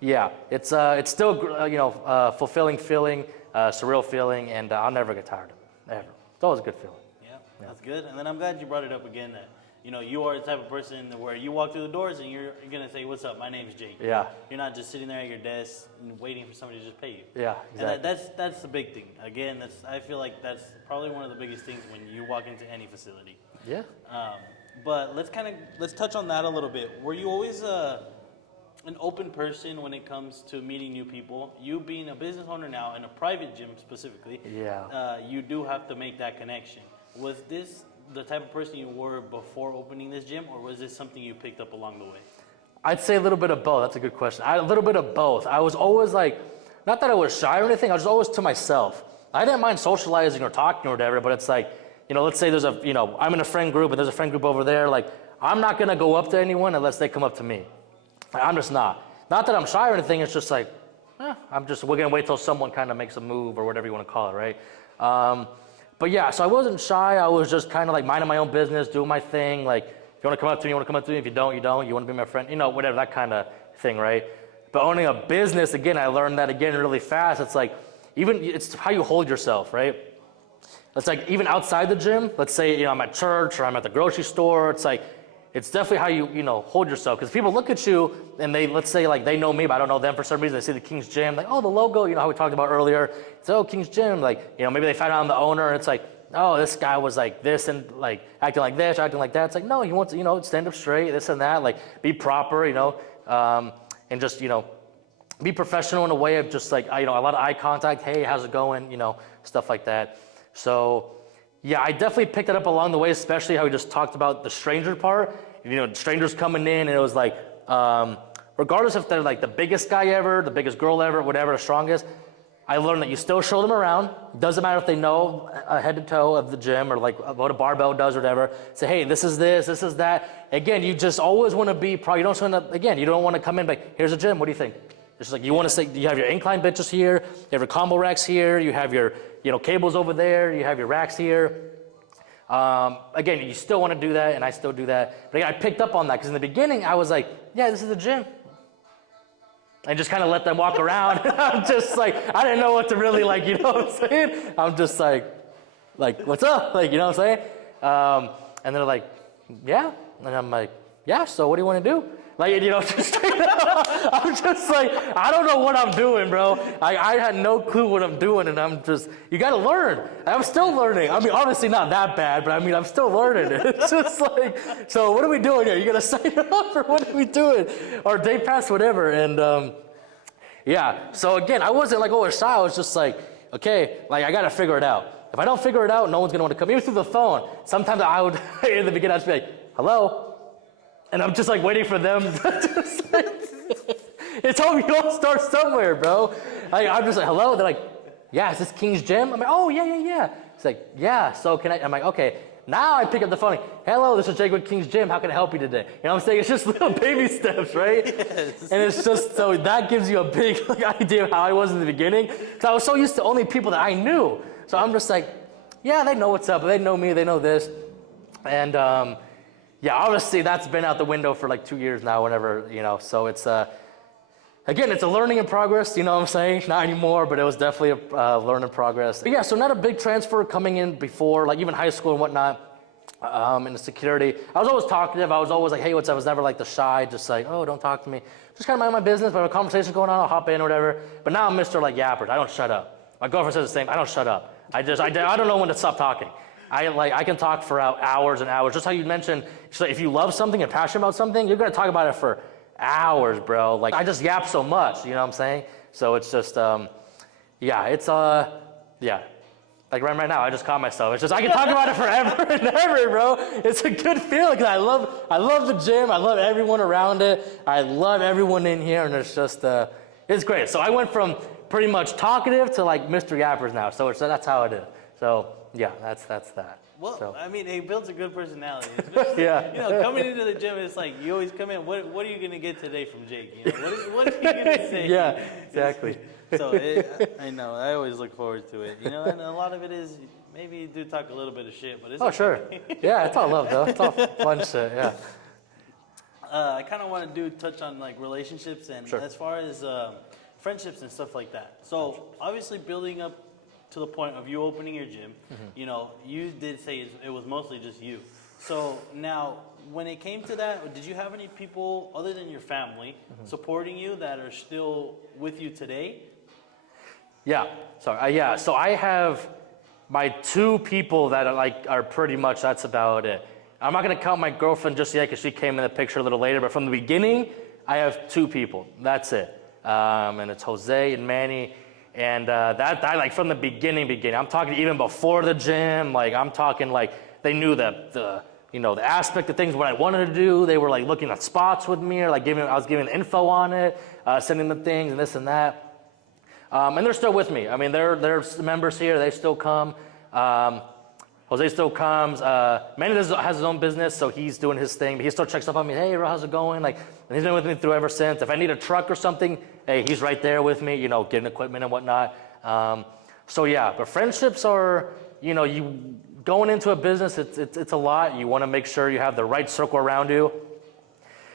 yeah, it's still, fulfilling feeling, surreal feeling, and I'll never get tired of it, ever. It's always a good feeling. Yeah, that's good. And then I'm glad you brought it up again that, you are the type of person where you walk through the doors and you're going to say, what's up, my name's Jake. Yeah. You're not just sitting there at your desk and waiting for somebody to just pay you. Yeah, exactly. And that's the big thing. Again, I feel like that's probably one of the biggest things when you walk into any facility. Yeah. But let's touch on that a little bit. Were you always an open person when it comes to meeting new people? You being a business owner now in a private gym specifically, you do have to make that connection. Was this the type of person you were before opening this gym, or was this something you picked up along the way? I'd say a little bit of both. That's a good question. A little bit of both. I was always like, not that I was shy or anything, I was always to myself. I didn't mind socializing or talking or whatever, but it's like, let's say there's I'm in a friend group and there's a friend group over there, like, I'm not gonna go up to anyone unless they come up to me. I'm just not. Not that I'm shy or anything, it's just like, we're gonna wait till someone kind of makes a move or whatever you wanna call it, right? But yeah, so I wasn't shy. I was just kind of like minding my own business, doing my thing. Like, if you want to come up to me, you want to come up to me. If you don't, you don't. You want to be my friend, whatever, that kind of thing, right? But owning a business, again, I learned that again really fast. It's like, it's how you hold yourself, right? It's like even outside the gym, let's say, I'm at church or I'm at the grocery store. It's like, it's definitely how you, hold yourself. Because people look at you and let's say like they know me, but I don't know them for some reason. They see the King's Gym, like, oh, the logo, how we talked about earlier. It's, oh, King's Gym. Like, maybe they find out I'm the owner and it's like, oh, this guy was like this and like acting like this, acting like that. It's like, no, he wants to, stand up straight, this and that, like be proper, and just, be professional in a way of just like, a lot of eye contact. Hey, how's it going? Stuff like that. So, yeah, I definitely picked it up along the way, especially how we just talked about the stranger part. Strangers coming in, and it was like, regardless if they're like the biggest guy ever, the biggest girl ever, whatever, the strongest, I learned that you still show them around. Doesn't matter if they know head to toe of the gym or like what a barbell does or whatever. Say, hey, this is this is that. Again, you just always want to be you don't want to come in like, here's a gym, what do you think? It's just like you want to say, you have your incline benches here, you have your combo racks here, you have your cables over there, you have your racks here. Again, you still want to do that, and I still do that. But again, I picked up on that because in the beginning, I was like, yeah, this is a gym. I just kind of let them walk around. I'm just like, I didn't know what to really like, what I'm saying? I'm just like, what's up? Like, what I'm saying? And they're like, yeah. And I'm like, yeah, so what do you want to do? Like, just straight up, I'm just like, I don't know what I'm doing, bro. I had no clue what I'm doing, and you got to learn. I'm still learning. I mean, obviously not that bad, but I mean, I'm still learning. It's just like, so what are we doing here? You going to sign up, or what are we doing? Or day pass, whatever. And yeah, so again, I wasn't like, oh, shy. I was just like, okay, like, I got to figure it out. If I don't figure it out, no one's going to want to come. Even through the phone. Sometimes I would, in the beginning, I'd just be like, hello? And I'm just like waiting for them to just like, it's all, you all start somewhere, bro. I'm just like, hello? They're like, yeah, is this King's Gym? I'm like, oh, yeah. It's like, yeah, so can I? I'm like, okay. Now I pick up the phone. Hello, this is Jake with King's Gym. How can I help you today? What I'm saying? It's just little baby steps, right? Yes. And it's just, so that gives you a big idea of how I was in the beginning. Because I was so used to only people that I knew. So I'm just like, yeah, they know what's up. They know me. They know this. And, yeah, obviously that's been out the window for like 2 years now, whenever, so it's, again, it's a learning in progress, what I'm saying? Not anymore, but it was definitely a learning progress. But yeah, so not a big transfer coming in before, like even high school and whatnot, in the security. I was always talkative. I was always like, hey, what's up? I was never like the shy, just like, oh, don't talk to me. Just kind of mind my business, but if a conversation going on, I'll hop in or whatever. But now I'm Mr. like Yappers. I don't shut up. My girlfriend says the same. I don't shut up. I don't know when to stop talking. I can talk for hours and hours. Just how you mentioned, so if you love something and passionate about something, you're gonna talk about it for hours, bro. Like I just yap so much, you know what I'm saying? So it's just, yeah, it's yeah. Like right now, I just caught myself. It's just I can talk about it forever and ever, bro. It's a good feeling because I love the gym. I love everyone around it. I love everyone in here, and it's just it's great. So I went from pretty much talkative to like Mr. Yappers now. So that's how it is. So yeah, that's that. Well, So. I mean, it builds a good personality. Especially, Yeah. You know, coming into the gym, it's like you always come in. What are you gonna get today from Jake? You know, what is he gonna say? Yeah, exactly. So I know. I always look forward to it. You know, and a lot of it is maybe you do talk a little bit of shit, but it's Oh, okay. sure. Yeah, it's all love, though. It's all fun shit, yeah. I kind of want to touch on like relationships and Sure. as far as friendships and stuff like that. So obviously building up to the point of you opening your gym, you know, you did say it was mostly just you. So now, when it came to that, did you have any people other than your family supporting you that are still with you today? Yeah. Sorry. Yeah. So I have my 2 people that are pretty much, that's about it. I'm not gonna count my girlfriend just yet because she came in the picture a little later. But from the beginning, I have 2 people. That's it. And it's Jose and Manny. And that like from the beginning. I'm talking even before the gym. Like I'm talking like they knew the aspect of things, what I wanted to do. They were like looking at spots with me, or like I was giving info on it, sending them things and this and that. And they're still with me. I mean, they're members here. They still come. Jose still comes. Manny has his own business, so he's doing his thing. But he still checks up on me. Hey, bro, how's it going? Like, and he's been with me through ever since. If I need a truck or something, hey, he's right there with me. You know, getting equipment and whatnot. So yeah, but friendships are, you going into a business. It's a lot. You want to make sure you have the right circle around you.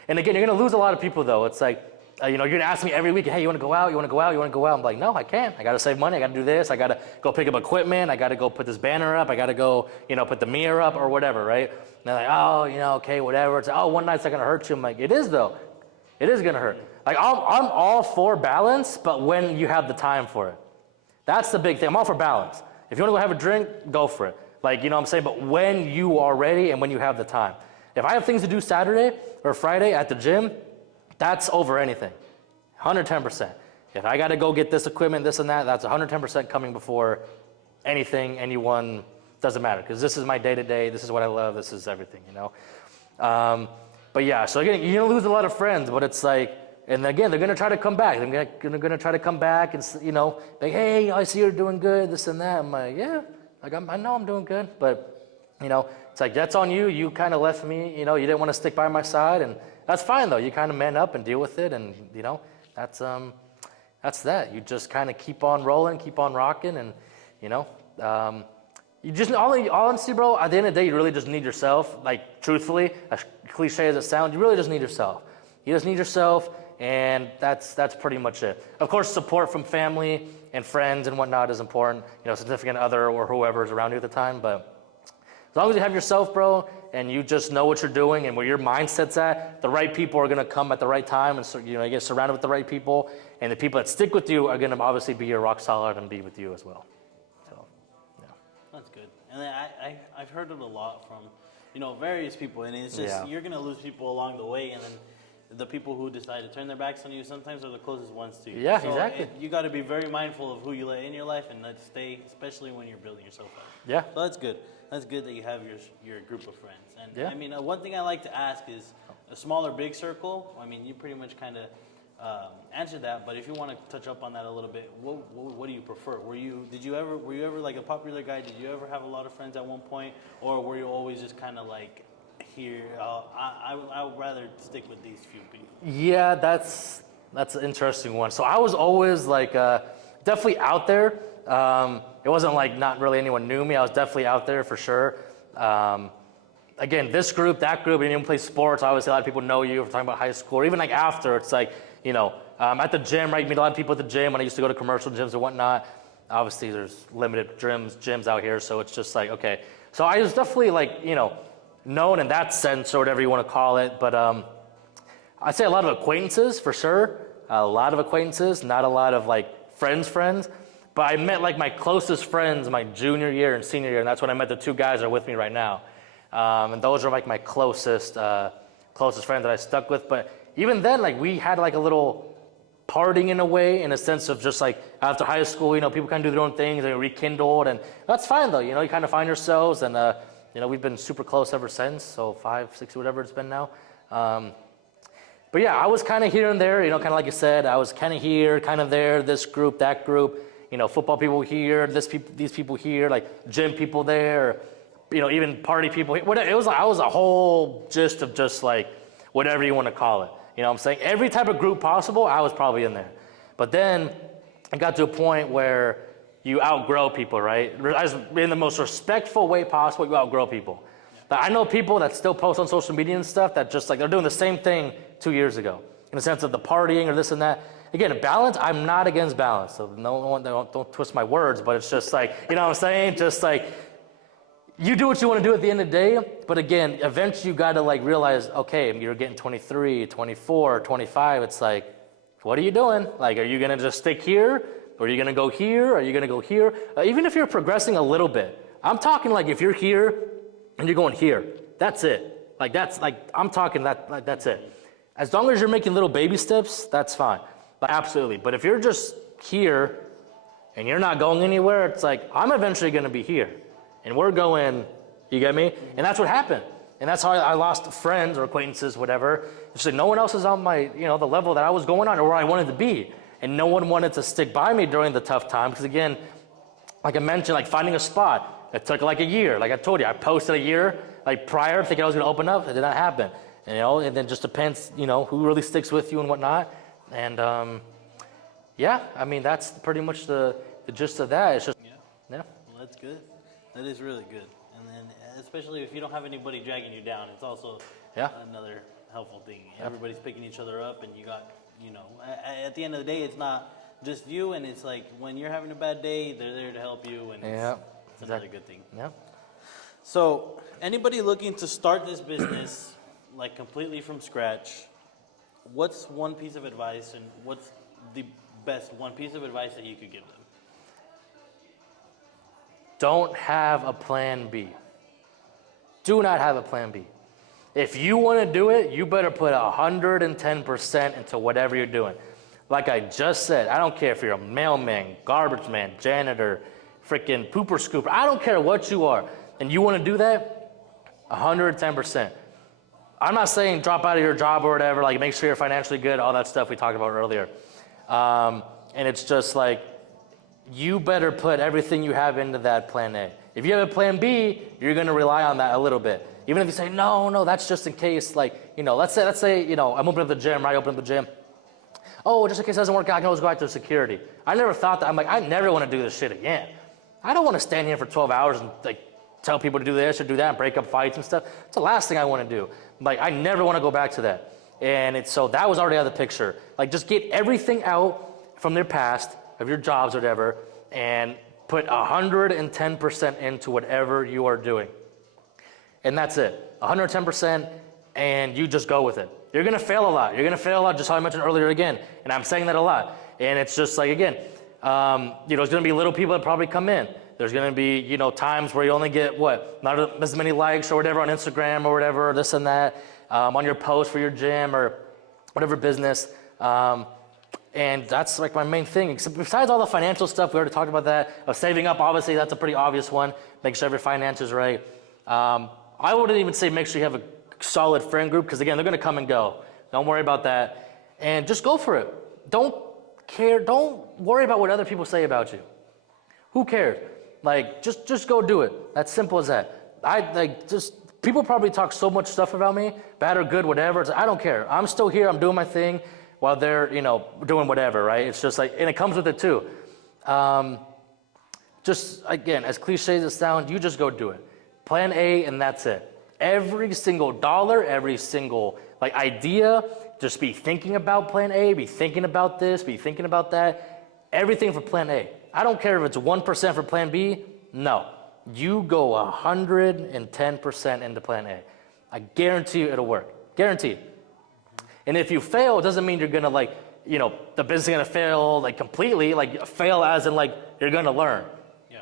And again, you're gonna lose a lot of people though. It's like, you're gonna ask me every week, hey, you wanna go out? You wanna go out? You wanna go out? I'm like, no, I can't. I gotta save money. I gotta do this. I gotta go pick up equipment. I gotta go put this banner up. I gotta go, put the mirror up or whatever, right? And they're like, oh, okay, whatever. It's one night's not gonna hurt you. I'm like, it is though. It is gonna hurt. Like I'm all for balance, but when you have the time for it. That's the big thing. I'm all for balance. If you wanna go have a drink, go for it. Like, what I'm saying? But when you are ready and when you have the time. If I have things to do Saturday or Friday at the gym, that's over anything. 110%. If I got to go get this equipment, this and that, that's 110% coming before anything, anyone, doesn't matter. Because this is my day-to-day, this is what I love, this is everything, But yeah, so again, you're going to lose a lot of friends, but it's like, and again, they're going to try to come back. They're going to try to come back and, like, hey, I see you're doing good, this and that. I'm like, yeah, like I know I'm doing good, but, it's like, that's on you. You kind of left me, you didn't want to stick by my side, and that's fine though. You kind of man up and deal with it, and that's that. You just kind of keep on rolling, keep on rocking, and you just honestly, bro. At the end of the day, you really just need yourself. Like truthfully, as cliche as it sounds, you really just need yourself. You just need yourself, and that's pretty much it. Of course, support from family and friends and whatnot is important. Significant other or whoever is around you at the time, but. As long as you have yourself, bro, and you just know what you're doing and where your mindset's at, the right people are going to come at the right time, and so you get surrounded with the right people, and the people that stick with you are going to obviously be your rock solid and be with you as well. So, yeah. That's good. And then I've heard it a lot from, various people, and it's just you're going to lose people along the way, and then the people who decide to turn their backs on you sometimes are the closest ones to you. Yeah, so exactly. You got to be very mindful of who you let in your life and let stay, especially when you're building yourself up. Yeah. So that's good. That's good that you have your group of friends. And Yeah. I mean, one thing I like to ask is a small or big circle. I mean, you pretty much kind of answered that, but if you want to touch up on that a little bit, what do you prefer? Were you ever like a popular guy? Did you ever have a lot of friends at one point, or were you always just kind of like here? I would rather stick with these few people. Yeah, that's an interesting one. So I was always like definitely out there. It wasn't like not really anyone knew me. I was definitely out there for sure. Again, this group, that group, and even play sports. Obviously, a lot of people know you. If we're talking about high school, or even like after, it's like at the gym, right? You meet a lot of people at the gym when I used to go to commercial gyms and whatnot. Obviously, there's limited gyms out here, so it's just like okay. So I was definitely like known in that sense or whatever you want to call it. But I'd say a lot of acquaintances for sure. A lot of acquaintances, not a lot of like friends. But I met like my closest friends my junior year and senior year, and that's when I met the 2 guys that are with me right now. And those are like my closest friends that I stuck with. But even then, like we had like a little partying in a way, in a sense of just like after high school, people kind of do their own things, they rekindled, and that's fine though. You kind of find yourselves, and we've been super close ever since. So 5, 6, whatever it's been now. But yeah, I was kind of here and there, kind of like you said, I was kind of here, kind of there, this group, that group. Football people here, these people here, like gym people there, even party people. Whatever. I was a whole gist of just like whatever you want to call it. You know what I'm saying? Every type of group possible, I was probably in there. But then I got to a point where you outgrow people, right? In the most respectful way possible, you outgrow people. But I know people that still post on social media and stuff that just like they're doing the same thing 2 years ago in the sense of the partying or this and that. Again, balance, I'm not against balance. So don't twist my words, but it's just like, you know what I'm saying? Just like, you do what you want to do at the end of the day. But again, eventually you got to like realize, okay, you're getting 23, 24, 25. It's like, what are you doing? Like, are you going to just stick here? Or are you going to go here? Are you going to go here? Even if you're progressing a little bit. I'm talking like if you're here and you're going here, that's it. Like that's like, I'm talking that, like that's it. As long as you're making little baby steps, that's fine. But absolutely. But if you're just here and you're not going anywhere, it's like, I'm eventually going to be here. And we're going, you get me? And that's what happened. And that's how I lost friends or acquaintances, whatever. It's like no one else is on my, the level that I was going on or where I wanted to be. And no one wanted to stick by me during the tough time. Because again, like I mentioned, like finding a spot, it took like a year. Like I told you, I posted a year like prior thinking I was going to open up. It did not happen. And then just depends, who really sticks with you and whatnot. And yeah, I mean, that's pretty much the gist of that. It's just, yeah. Well, that's good. That is really good. And then, especially if you don't have anybody dragging you down, it's also another helpful thing. Everybody's picking each other up, and you got, at the end of the day, it's not just you, and it's like when you're having a bad day, they're there to help you, and it's another good thing. Yeah. So, anybody looking to start this business, like completely from scratch, what's one piece of advice, and what's the best one piece of advice that you could give them? Don't have a plan B. Do not have a plan B. If you want to do it, you better put 110% into whatever you're doing. Like I just said, I don't care if you're a mailman, garbage man, janitor, freaking pooper scooper. I don't care what you are. And you want to do that, 110%. I'm not saying drop out of your job or whatever, like make sure you're financially good, all that stuff we talked about earlier. And it's just like, you better put everything you have into that plan A. If you have a plan B, you're going to rely on that a little bit. Even if you say, no, that's just in case, like, let's say, I'm opening up the gym, right? Open up the gym. Oh, just in case it doesn't work out, I can always go back to security. I never thought that. I'm like, I never want to do this shit again. I don't want to stand here for 12 hours and like tell people to do this or do that and break up fights and stuff. It's the last thing I want to do. Like, I never want to go back to that. And so that was already out of the picture. Like, just get everything out from their past, of your jobs or whatever, and put 110% into whatever you are doing. And that's it, 110%, and you just go with it. You're gonna fail a lot. You're gonna fail a lot, just how I mentioned earlier again, and I'm saying that a lot. And it's just like, again, there's gonna be little people that probably come in. There's gonna be, times where you only get, not as many likes or whatever on Instagram or whatever, this and that, on your post for your gym or whatever business. And that's like my main thing. Except besides all the financial stuff, we already talked about that. Saving up, obviously, that's a pretty obvious one. Make sure your finances are right. I wouldn't even say make sure you have a solid friend group because, again, they're going to come and go. Don't worry about that. And just go for it. Don't care. Don't worry about what other people say about you. Who cares? Like, just go do it. That's simple as that. People probably talk so much stuff about me, bad or good, whatever. I don't care. I'm still here. I'm doing my thing. While they're, doing whatever, right? It's just like, and it comes with it too. Just, again, as cliche as it sounds, you just go do it. Plan A, and that's it. Every single dollar, every single, idea, just be thinking about plan A, be thinking about this, be thinking about that. Everything for plan A. I don't care if it's 1% for plan B. No. You go 110% into plan A. I guarantee you it'll work. Guaranteed. And if you fail, it doesn't mean you're gonna the business is gonna fail completely. Fail as in you're gonna learn. Yeah.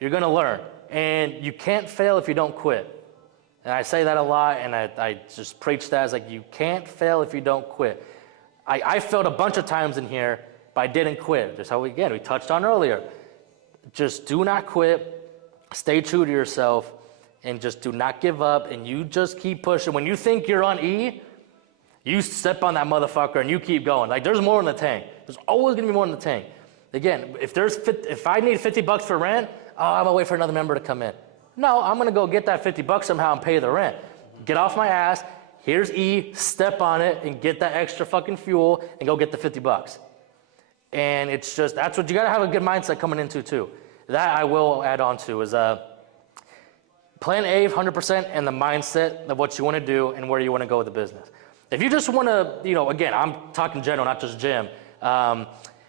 You're gonna learn, and you can't fail if you don't quit. And I say that a lot, and I just preach that as you can't fail if you don't quit. I failed a bunch of times in here, but I didn't quit. Just how we touched on earlier. Just do not quit. Stay true to yourself, and just do not give up. And you just keep pushing. When you think you're on E, you step on that motherfucker and you keep going. There's more in the tank. There's always gonna be more in the tank. Again, if I need $50 for rent, I'm gonna wait for another member to come in. No, I'm gonna go get that 50 bucks somehow and pay the rent. Get off my ass. Here's E, step on it and get that extra fucking fuel and go get the 50 bucks. And it's just, that's what you gotta have a good mindset coming into too. That I will add on to is plan A 100% and the mindset of what you wanna do and where you wanna go with the business. If you just wanna, again, I'm talking general, not just gym.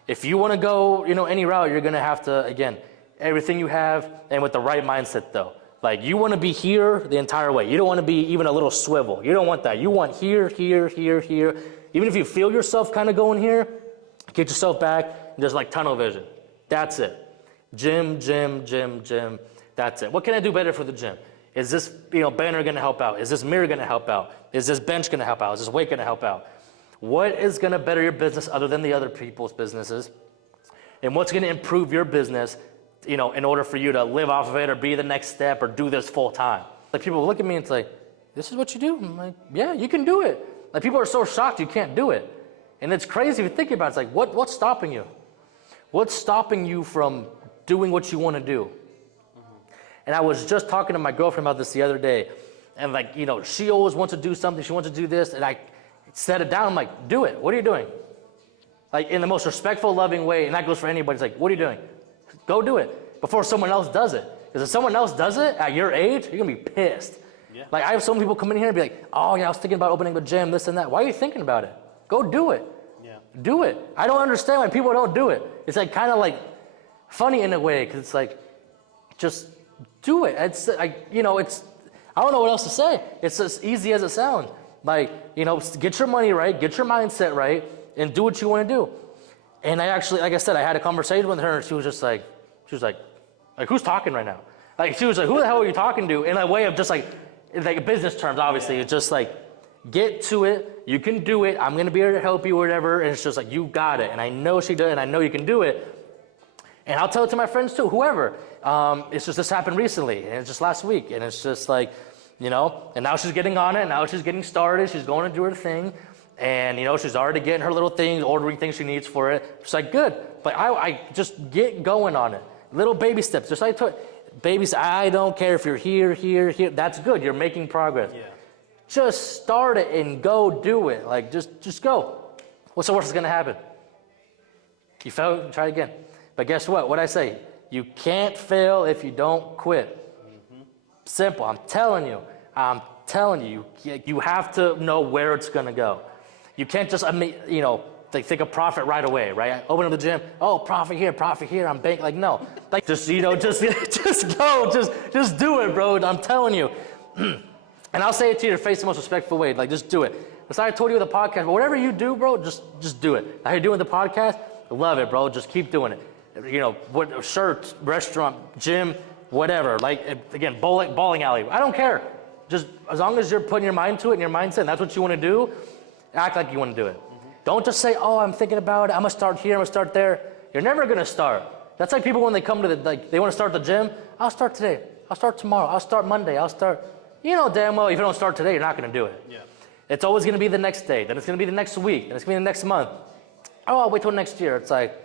If you wanna go, any route, you're gonna have to, again, everything you have and with the right mindset though. Like you wanna be here the entire way. You don't wanna be even a little swivel. You don't want that. You want here, here, here, here. Even if you feel yourself kind of going here, get yourself back and just like tunnel vision. That's it. Gym, gym, gym, gym. That's it. What can I do better for the gym? Is this banner gonna help out? Is this mirror gonna help out? Is this bench gonna help out? Is this weight gonna help out? What is gonna better your business other than the other people's businesses? And what's gonna improve your business, in order for you to live off of it or be the next step or do this full time? Like people look at me and it's like, this is what you do? I'm like, yeah, you can do it. Like people are so shocked you can't do it. And it's crazy if you think about it. It's like, what's stopping you? What's stopping you from doing what you want to do? And I was just talking to my girlfriend about this the other day. And like, she always wants to do something. She wants to do this. And I set it down. I'm like, do it. What are you doing? Like in the most respectful, loving way. And that goes for anybody. It's like, what are you doing? Go do it before someone else does it. Because if someone else does it at your age, you're going to be pissed. Yeah. Like I have some people come in here and be like, oh yeah, I was thinking about opening a gym, this and that. Why are you thinking about it? Go do it. Yeah. Do it. I don't understand why people don't do it. It's like kind of like funny in a way because it's like, just do it. It's like, it's, I don't know what else to say. It's as easy as it sounds. Like, get your money right, get your mindset right, and do what you want to do. And I actually, like I said, I had a conversation with her and she was like, who's talking right now? Like, she was like, who the hell are you talking to? In a way of just like business terms, obviously. Yeah. It's just like, get to it. You can do it. I'm going to be here to help you or whatever. And it's just like, you got it. And I know she did, and I know you can do it. And I'll tell it to my friends too, whoever. It's just this happened recently, and it's just last week. And it's just like, and now she's getting on it. Now she's getting started. She's going to do her thing. And, she's already getting her little things, ordering things she needs for it. It's like, good. But I just get going on it. Little baby steps. Just like babies, I don't care if you're here, here, here. That's good. You're making progress. Yeah. Just start it and go do it. Like, just go. What's the worst that's going to happen? You fail, try again. But guess what? What'd I say? You can't fail if you don't quit. Mm-hmm. Simple. I'm telling you. You have to know where it's going to go. You can't just, think of profit right away, right? Open up the gym. Oh, profit here. I'm bank. Like, no. Like, just go. Just do it, bro. I'm telling you. And I'll say it to your face the most respectful way. Like, just do it. That's why I told you with the podcast. But whatever you do, bro, just do it. How you're doing the podcast, love it, bro. Just keep doing it. What shirts, restaurant, gym, whatever. Like, again, bowling alley. I don't care. Just as long as you're putting your mind to it and your mindset, and that's what you want to do, act like you want to do it. Mm-hmm. Don't just say, oh, I'm thinking about it. I'm going to start here. I'm going to start there. You're never going to start. That's like people when they come to they want to start the gym. I'll start today. I'll start tomorrow. I'll start Monday. I'll start. Damn well, if you don't start today, you're not going to do it. Yeah. It's always going to be the next day. Then it's going to be the next week. Then it's going to be the next month. Oh, I'll wait till next year. It's like,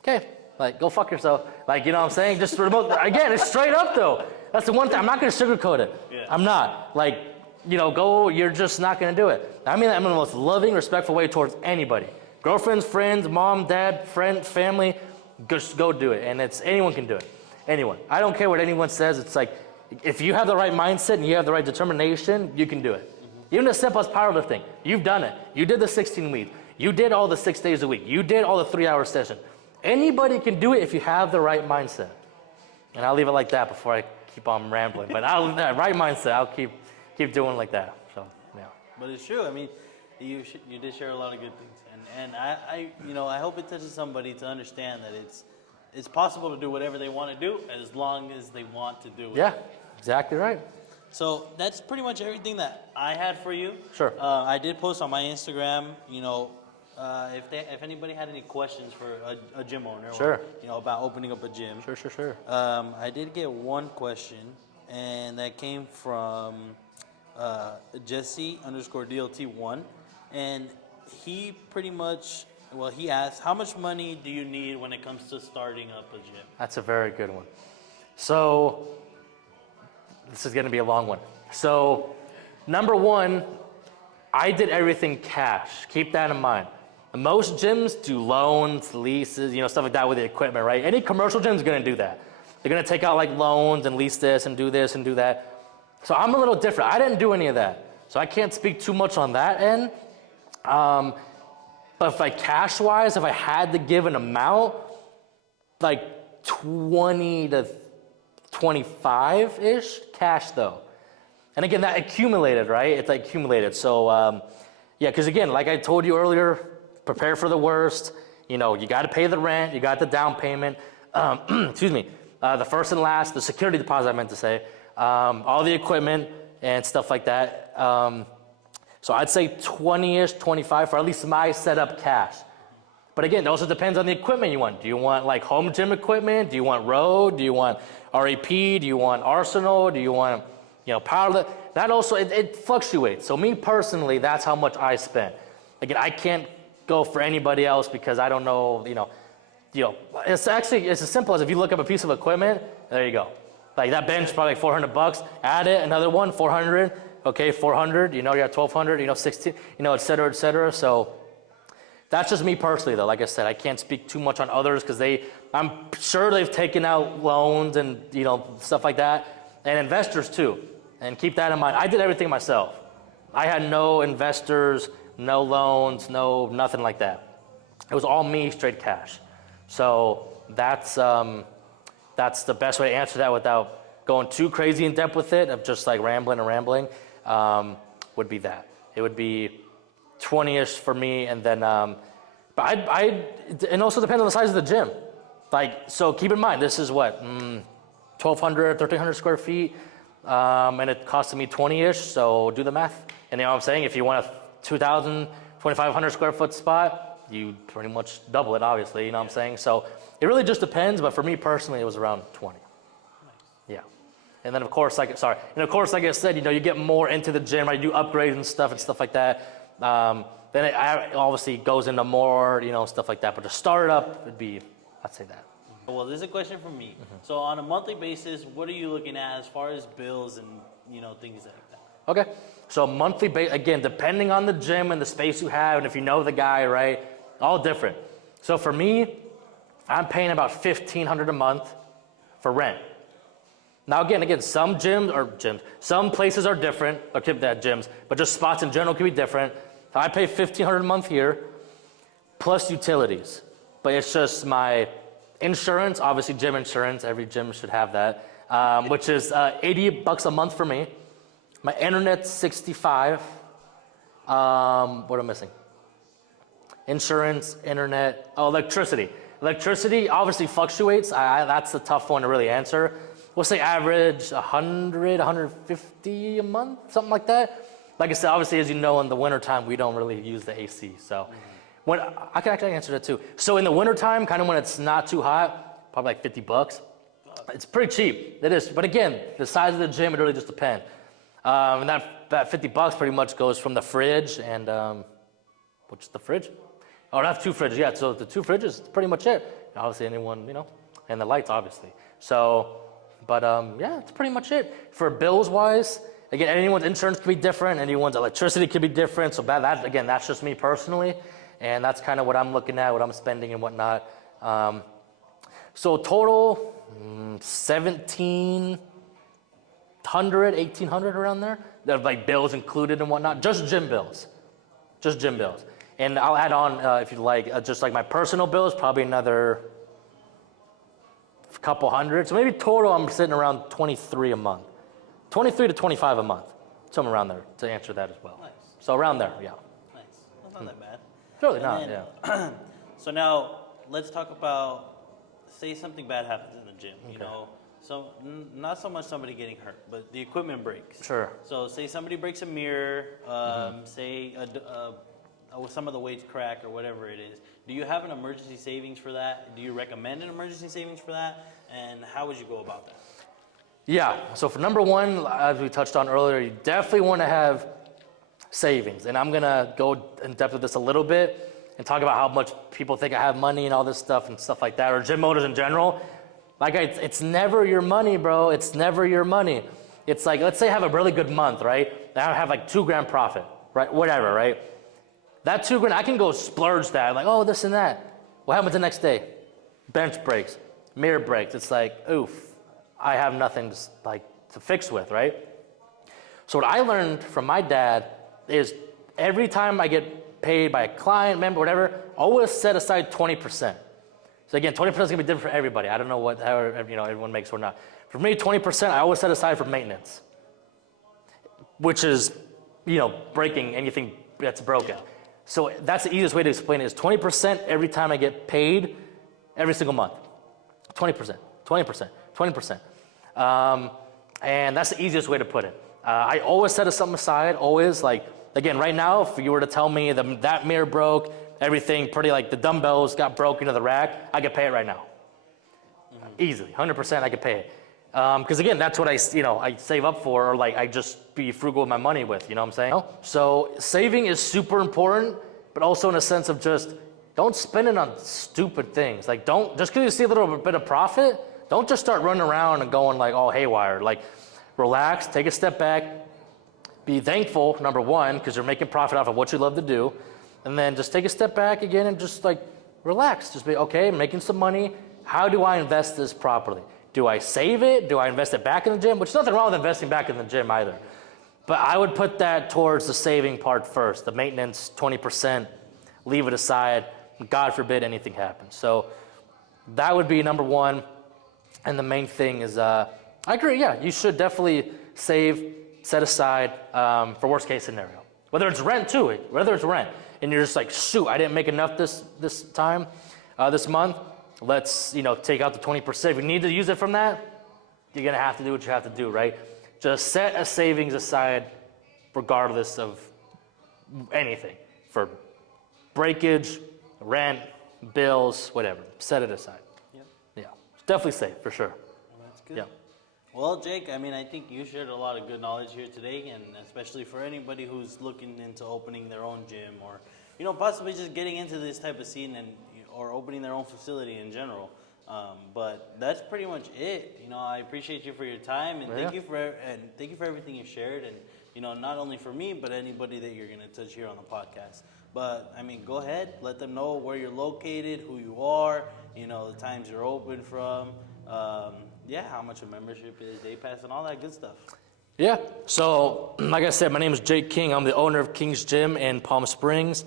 okay, like, go fuck yourself. Like, you know what I'm saying? Just again, it's straight up though. That's the one thing. I'm not going to sugarcoat it. Yeah. I'm not. Like, you're just not going to do it. I mean, I'm in the most loving, respectful way towards anybody. Girlfriends, friends, mom, dad, family, just go do it. And anyone can do it. Anyone. I don't care what anyone says. It's like, if you have the right mindset and you have the right determination, you can do it. Mm-hmm. Even as simple as powerlifting, you've done it. You did the 16 weeks. You did all the 6 days a week. You did all the 3-hour session. Anybody can do it if you have the right mindset. And I'll leave it like that before I keep on rambling. But right mindset, I'll keep doing like that. So yeah. But it's true. I mean, you did share a lot of good things, and I hope it touches somebody to understand that it's possible to do whatever they want to do as long as they want to do it. Yeah, exactly right. So that's pretty much everything that I had for you. Sure. I did post on my Instagram, if anybody had any questions for a gym owner, sure, or, about opening up a gym. Sure. I did get one question, and that came from Jesse_DLT1, and he pretty much, he asked, how much money do you need when it comes to starting up a gym? That's a very good one. So this is going to be a long one. So, number one, I did everything cash. Keep that in mind. Most gyms do loans, leases, stuff like that with the equipment, right? Any commercial gym is going to do that. They're going to take out like loans and lease this and do that. So I'm a little different. I didn't do any of that. So I can't speak too much on that end. But if cash-wise, if I had to give an amount, like 20 to 25-ish cash though. And again, that accumulated, right? It's like accumulated. So yeah, because again, like I told you earlier, prepare for the worst. You got to pay the rent, you got the down payment. Excuse me, the first and last, the security deposit I meant to say, all the equipment and stuff like that. So I'd say 20-ish, 25 for at least my setup cash. But again, it also depends on the equipment you want. Do you want like home gym equipment? Do you want road? Do you want RAP? Do you want Arsenal? Do you want, power? That also, it fluctuates. So me personally, that's how much I spent. Again, I can't go for anybody else because I don't know, it's as simple as if you look up a piece of equipment, there you go. Like that bench, probably like $400. Add it, another one, 400. Okay, 400. You're at 1,200. 16. Et cetera, et cetera. So that's just me personally, though. Like I said, I can't speak too much on others because I'm sure they've taken out loans and stuff like that, and investors too. And keep that in mind. I did everything myself. I had no investors, no loans, no nothing like that. It was all me, straight cash. So that's the best way to answer that without going too crazy in depth with it, of just like rambling, would be that. It would be 20-ish for me, and then, but it also depends on the size of the gym. So keep in mind, this is what, 1,200, 1,300 square feet, and it costed me 20-ish, so do the math. And what I'm saying, if you want a 2,000, 2,500 square foot spot, you pretty much double it, obviously, what I'm saying? So it really just depends, but for me personally, it was around 20. Yeah. And then of course, like I said, you get more into the gym, right? You do upgrades and stuff like that. Then it obviously goes into more, stuff like that. But to start it up, I'd say that. Well, this is a question from me. So on a monthly basis, what are you looking at as far as bills and, things like that? Okay. So monthly, again, depending on the gym and the space you have, and if you know the guy, right? All different. So for me, I'm paying about $1,500 a month for rent. Now again, some some places are different, or gyms, but just spots in general can be different. So I pay $1,500 a month here, plus utilities. But it's just my insurance, obviously gym insurance, every gym should have that, which is $80 a month for me. My internet's $65. What am I missing? Insurance, internet, electricity. Electricity obviously fluctuates. That's the tough one to really answer. We'll say average 100, 150 a month, something like that. Like I said, obviously, as you know, in the wintertime, we don't really use the AC. So when I can actually answer that too. So in the wintertime, kind of when it's not too hot, probably like $50. It's pretty cheap. It is. But again, the size of the gym, it really just depends. And that $50 pretty much goes from the fridge and, what's the fridge? Oh, I have two fridges, yeah. So the two fridges, pretty much it. Obviously, anyone, and the lights, obviously. So, but yeah, it's pretty much it. For bills-wise, again, anyone's insurance could be different. Anyone's electricity could be different. So that's just me personally. And that's kind of what I'm looking at, what I'm spending and whatnot. So total, 1,700, 1,800 around there. That like bills included and whatnot. Just gym bills. And I'll add on, if you'd like, just like my personal bills, probably another couple hundred. So maybe total I'm sitting around 23 a month. 23 to 25 a month. Somewhere around there to answer that as well. Nice. So around there, yeah. Nice. That's not that bad. It's really And not, then, yeah. So now let's talk about, say something bad happens in the gym, So not so much somebody getting hurt, but the equipment breaks. Sure. So say somebody breaks a mirror, say some of the weights crack or whatever it is. Do you have an emergency savings for that? Do you recommend an emergency savings for that? And how would you go about that? Yeah, so for number one, as we touched on earlier, you definitely want to have savings. And I'm going to go in depth with this a little bit and talk about how much people think I have money and all this stuff and stuff like that, or gym owners in general. It's never your money, bro. It's never your money. It's like, let's say I have a really good month, right? And I have like $2,000 profit, right? Whatever, right? That $2,000, I can go splurge that, like, oh, this and that. What happens the next day? Bench breaks, mirror breaks. It's like, oof, I have nothing to fix with, right? So what I learned from my dad is every time I get paid by a client, member, whatever, always set aside 20%. So again, 20% is gonna be different for everybody. I don't know how everyone makes or not. For me, 20% I always set aside for maintenance, which is, breaking anything that's broken. So that's the easiest way to explain it is 20% every time I get paid every single month. 20%, 20%, 20%. And that's the easiest way to put it. I always set something aside, always. Like, again, right now, if you were to tell me that mirror broke, everything pretty like the dumbbells got broken to the rack, I could pay it right now. Easily, 100% I could pay it. Because again, that's what I save up for, or like I just be frugal with my money with, you know what I'm saying? So saving is super important, but also in a sense of just don't spend it on stupid things. Like just because you see a little bit of profit, don't just start running around and going like all haywire. Like relax, take a step back, be thankful, number one, because you're making profit off of what you love to do. And then just take a step back again and just like relax. Just be, okay, I'm making some money. How do I invest this properly? Do I save it? Do I invest it back in the gym? Which is nothing wrong with investing back in the gym either. But I would put that towards the saving part first. The maintenance, 20%, leave it aside. God forbid anything happens. So that would be number one. And the main thing is, I agree, yeah, you should definitely save, set aside for worst case scenario. Whether it's rent too, and you're just like, shoot, I didn't make enough this time, this month. Let's take out the 20%. If you need to use it from that, you're gonna have to do what you have to do, right? Just set a savings aside, regardless of anything, for breakage, rent, bills, whatever. Set it aside. Yep. Yeah, definitely save for sure. Well, that's good. Yeah. Well, Jake, I think you shared a lot of good knowledge here today, and especially for anybody who's looking into opening their own gym or, possibly just getting into this type of scene or opening their own facility in general. But that's pretty much it. I appreciate you for your time, and thank you for everything you shared, and not only for me, but anybody that you're gonna touch here on the podcast. But go ahead, let them know where you're located, who you are, the times you're open from. How much a membership is, day pass, and all that good stuff. Yeah, so like I said, my name is Jake King. I'm the owner of King's Gym in Palm Springs.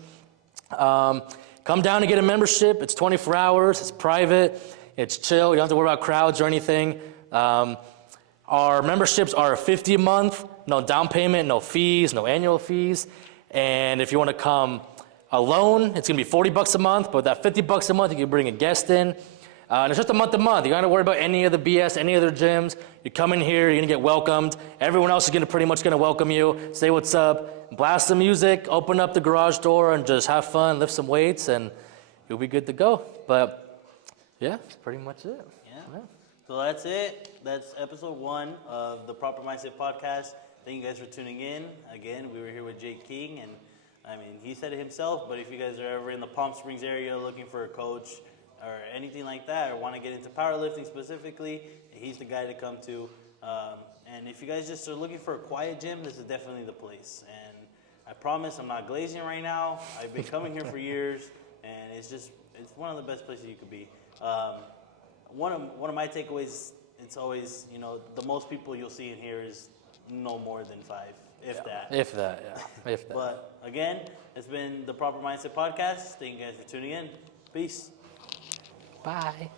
Come down and get a membership. It's 24 hours, it's private, it's chill, you don't have to worry about crowds or anything. Our memberships are $50 a month, no down payment, no fees, no annual fees. And if you want to come alone, it's gonna be $40 a month, but that $50 a month, you can bring a guest in. And it's just a month to month. You don't have to worry about any of the BS, any other gyms. You come in here, you're gonna get welcomed. Everyone else is pretty much gonna welcome you, say what's up, blast some music, open up the garage door, and just have fun, lift some weights, and you'll be good to go. But yeah, that's pretty much it. Yeah. So that's it. That's episode 1 of the Proper Mindset Podcast. Thank you guys for tuning in. Again, we were here with Jake King, and he said it himself, but if you guys are ever in the Palm Springs area looking for a coach, or anything like that, or want to get into powerlifting specifically, he's the guy to come to. And if you guys just are looking for a quiet gym, this is definitely the place. And I promise I'm not glazing right now. I've been coming here for years, and it's one of the best places you could be. One of my takeaways, it's always, the most people you'll see in here is no more than 5, if that. If that, yeah. If that. But again, it's been the Proper Mindset Podcast. Thank you guys for tuning in. Peace. Bye.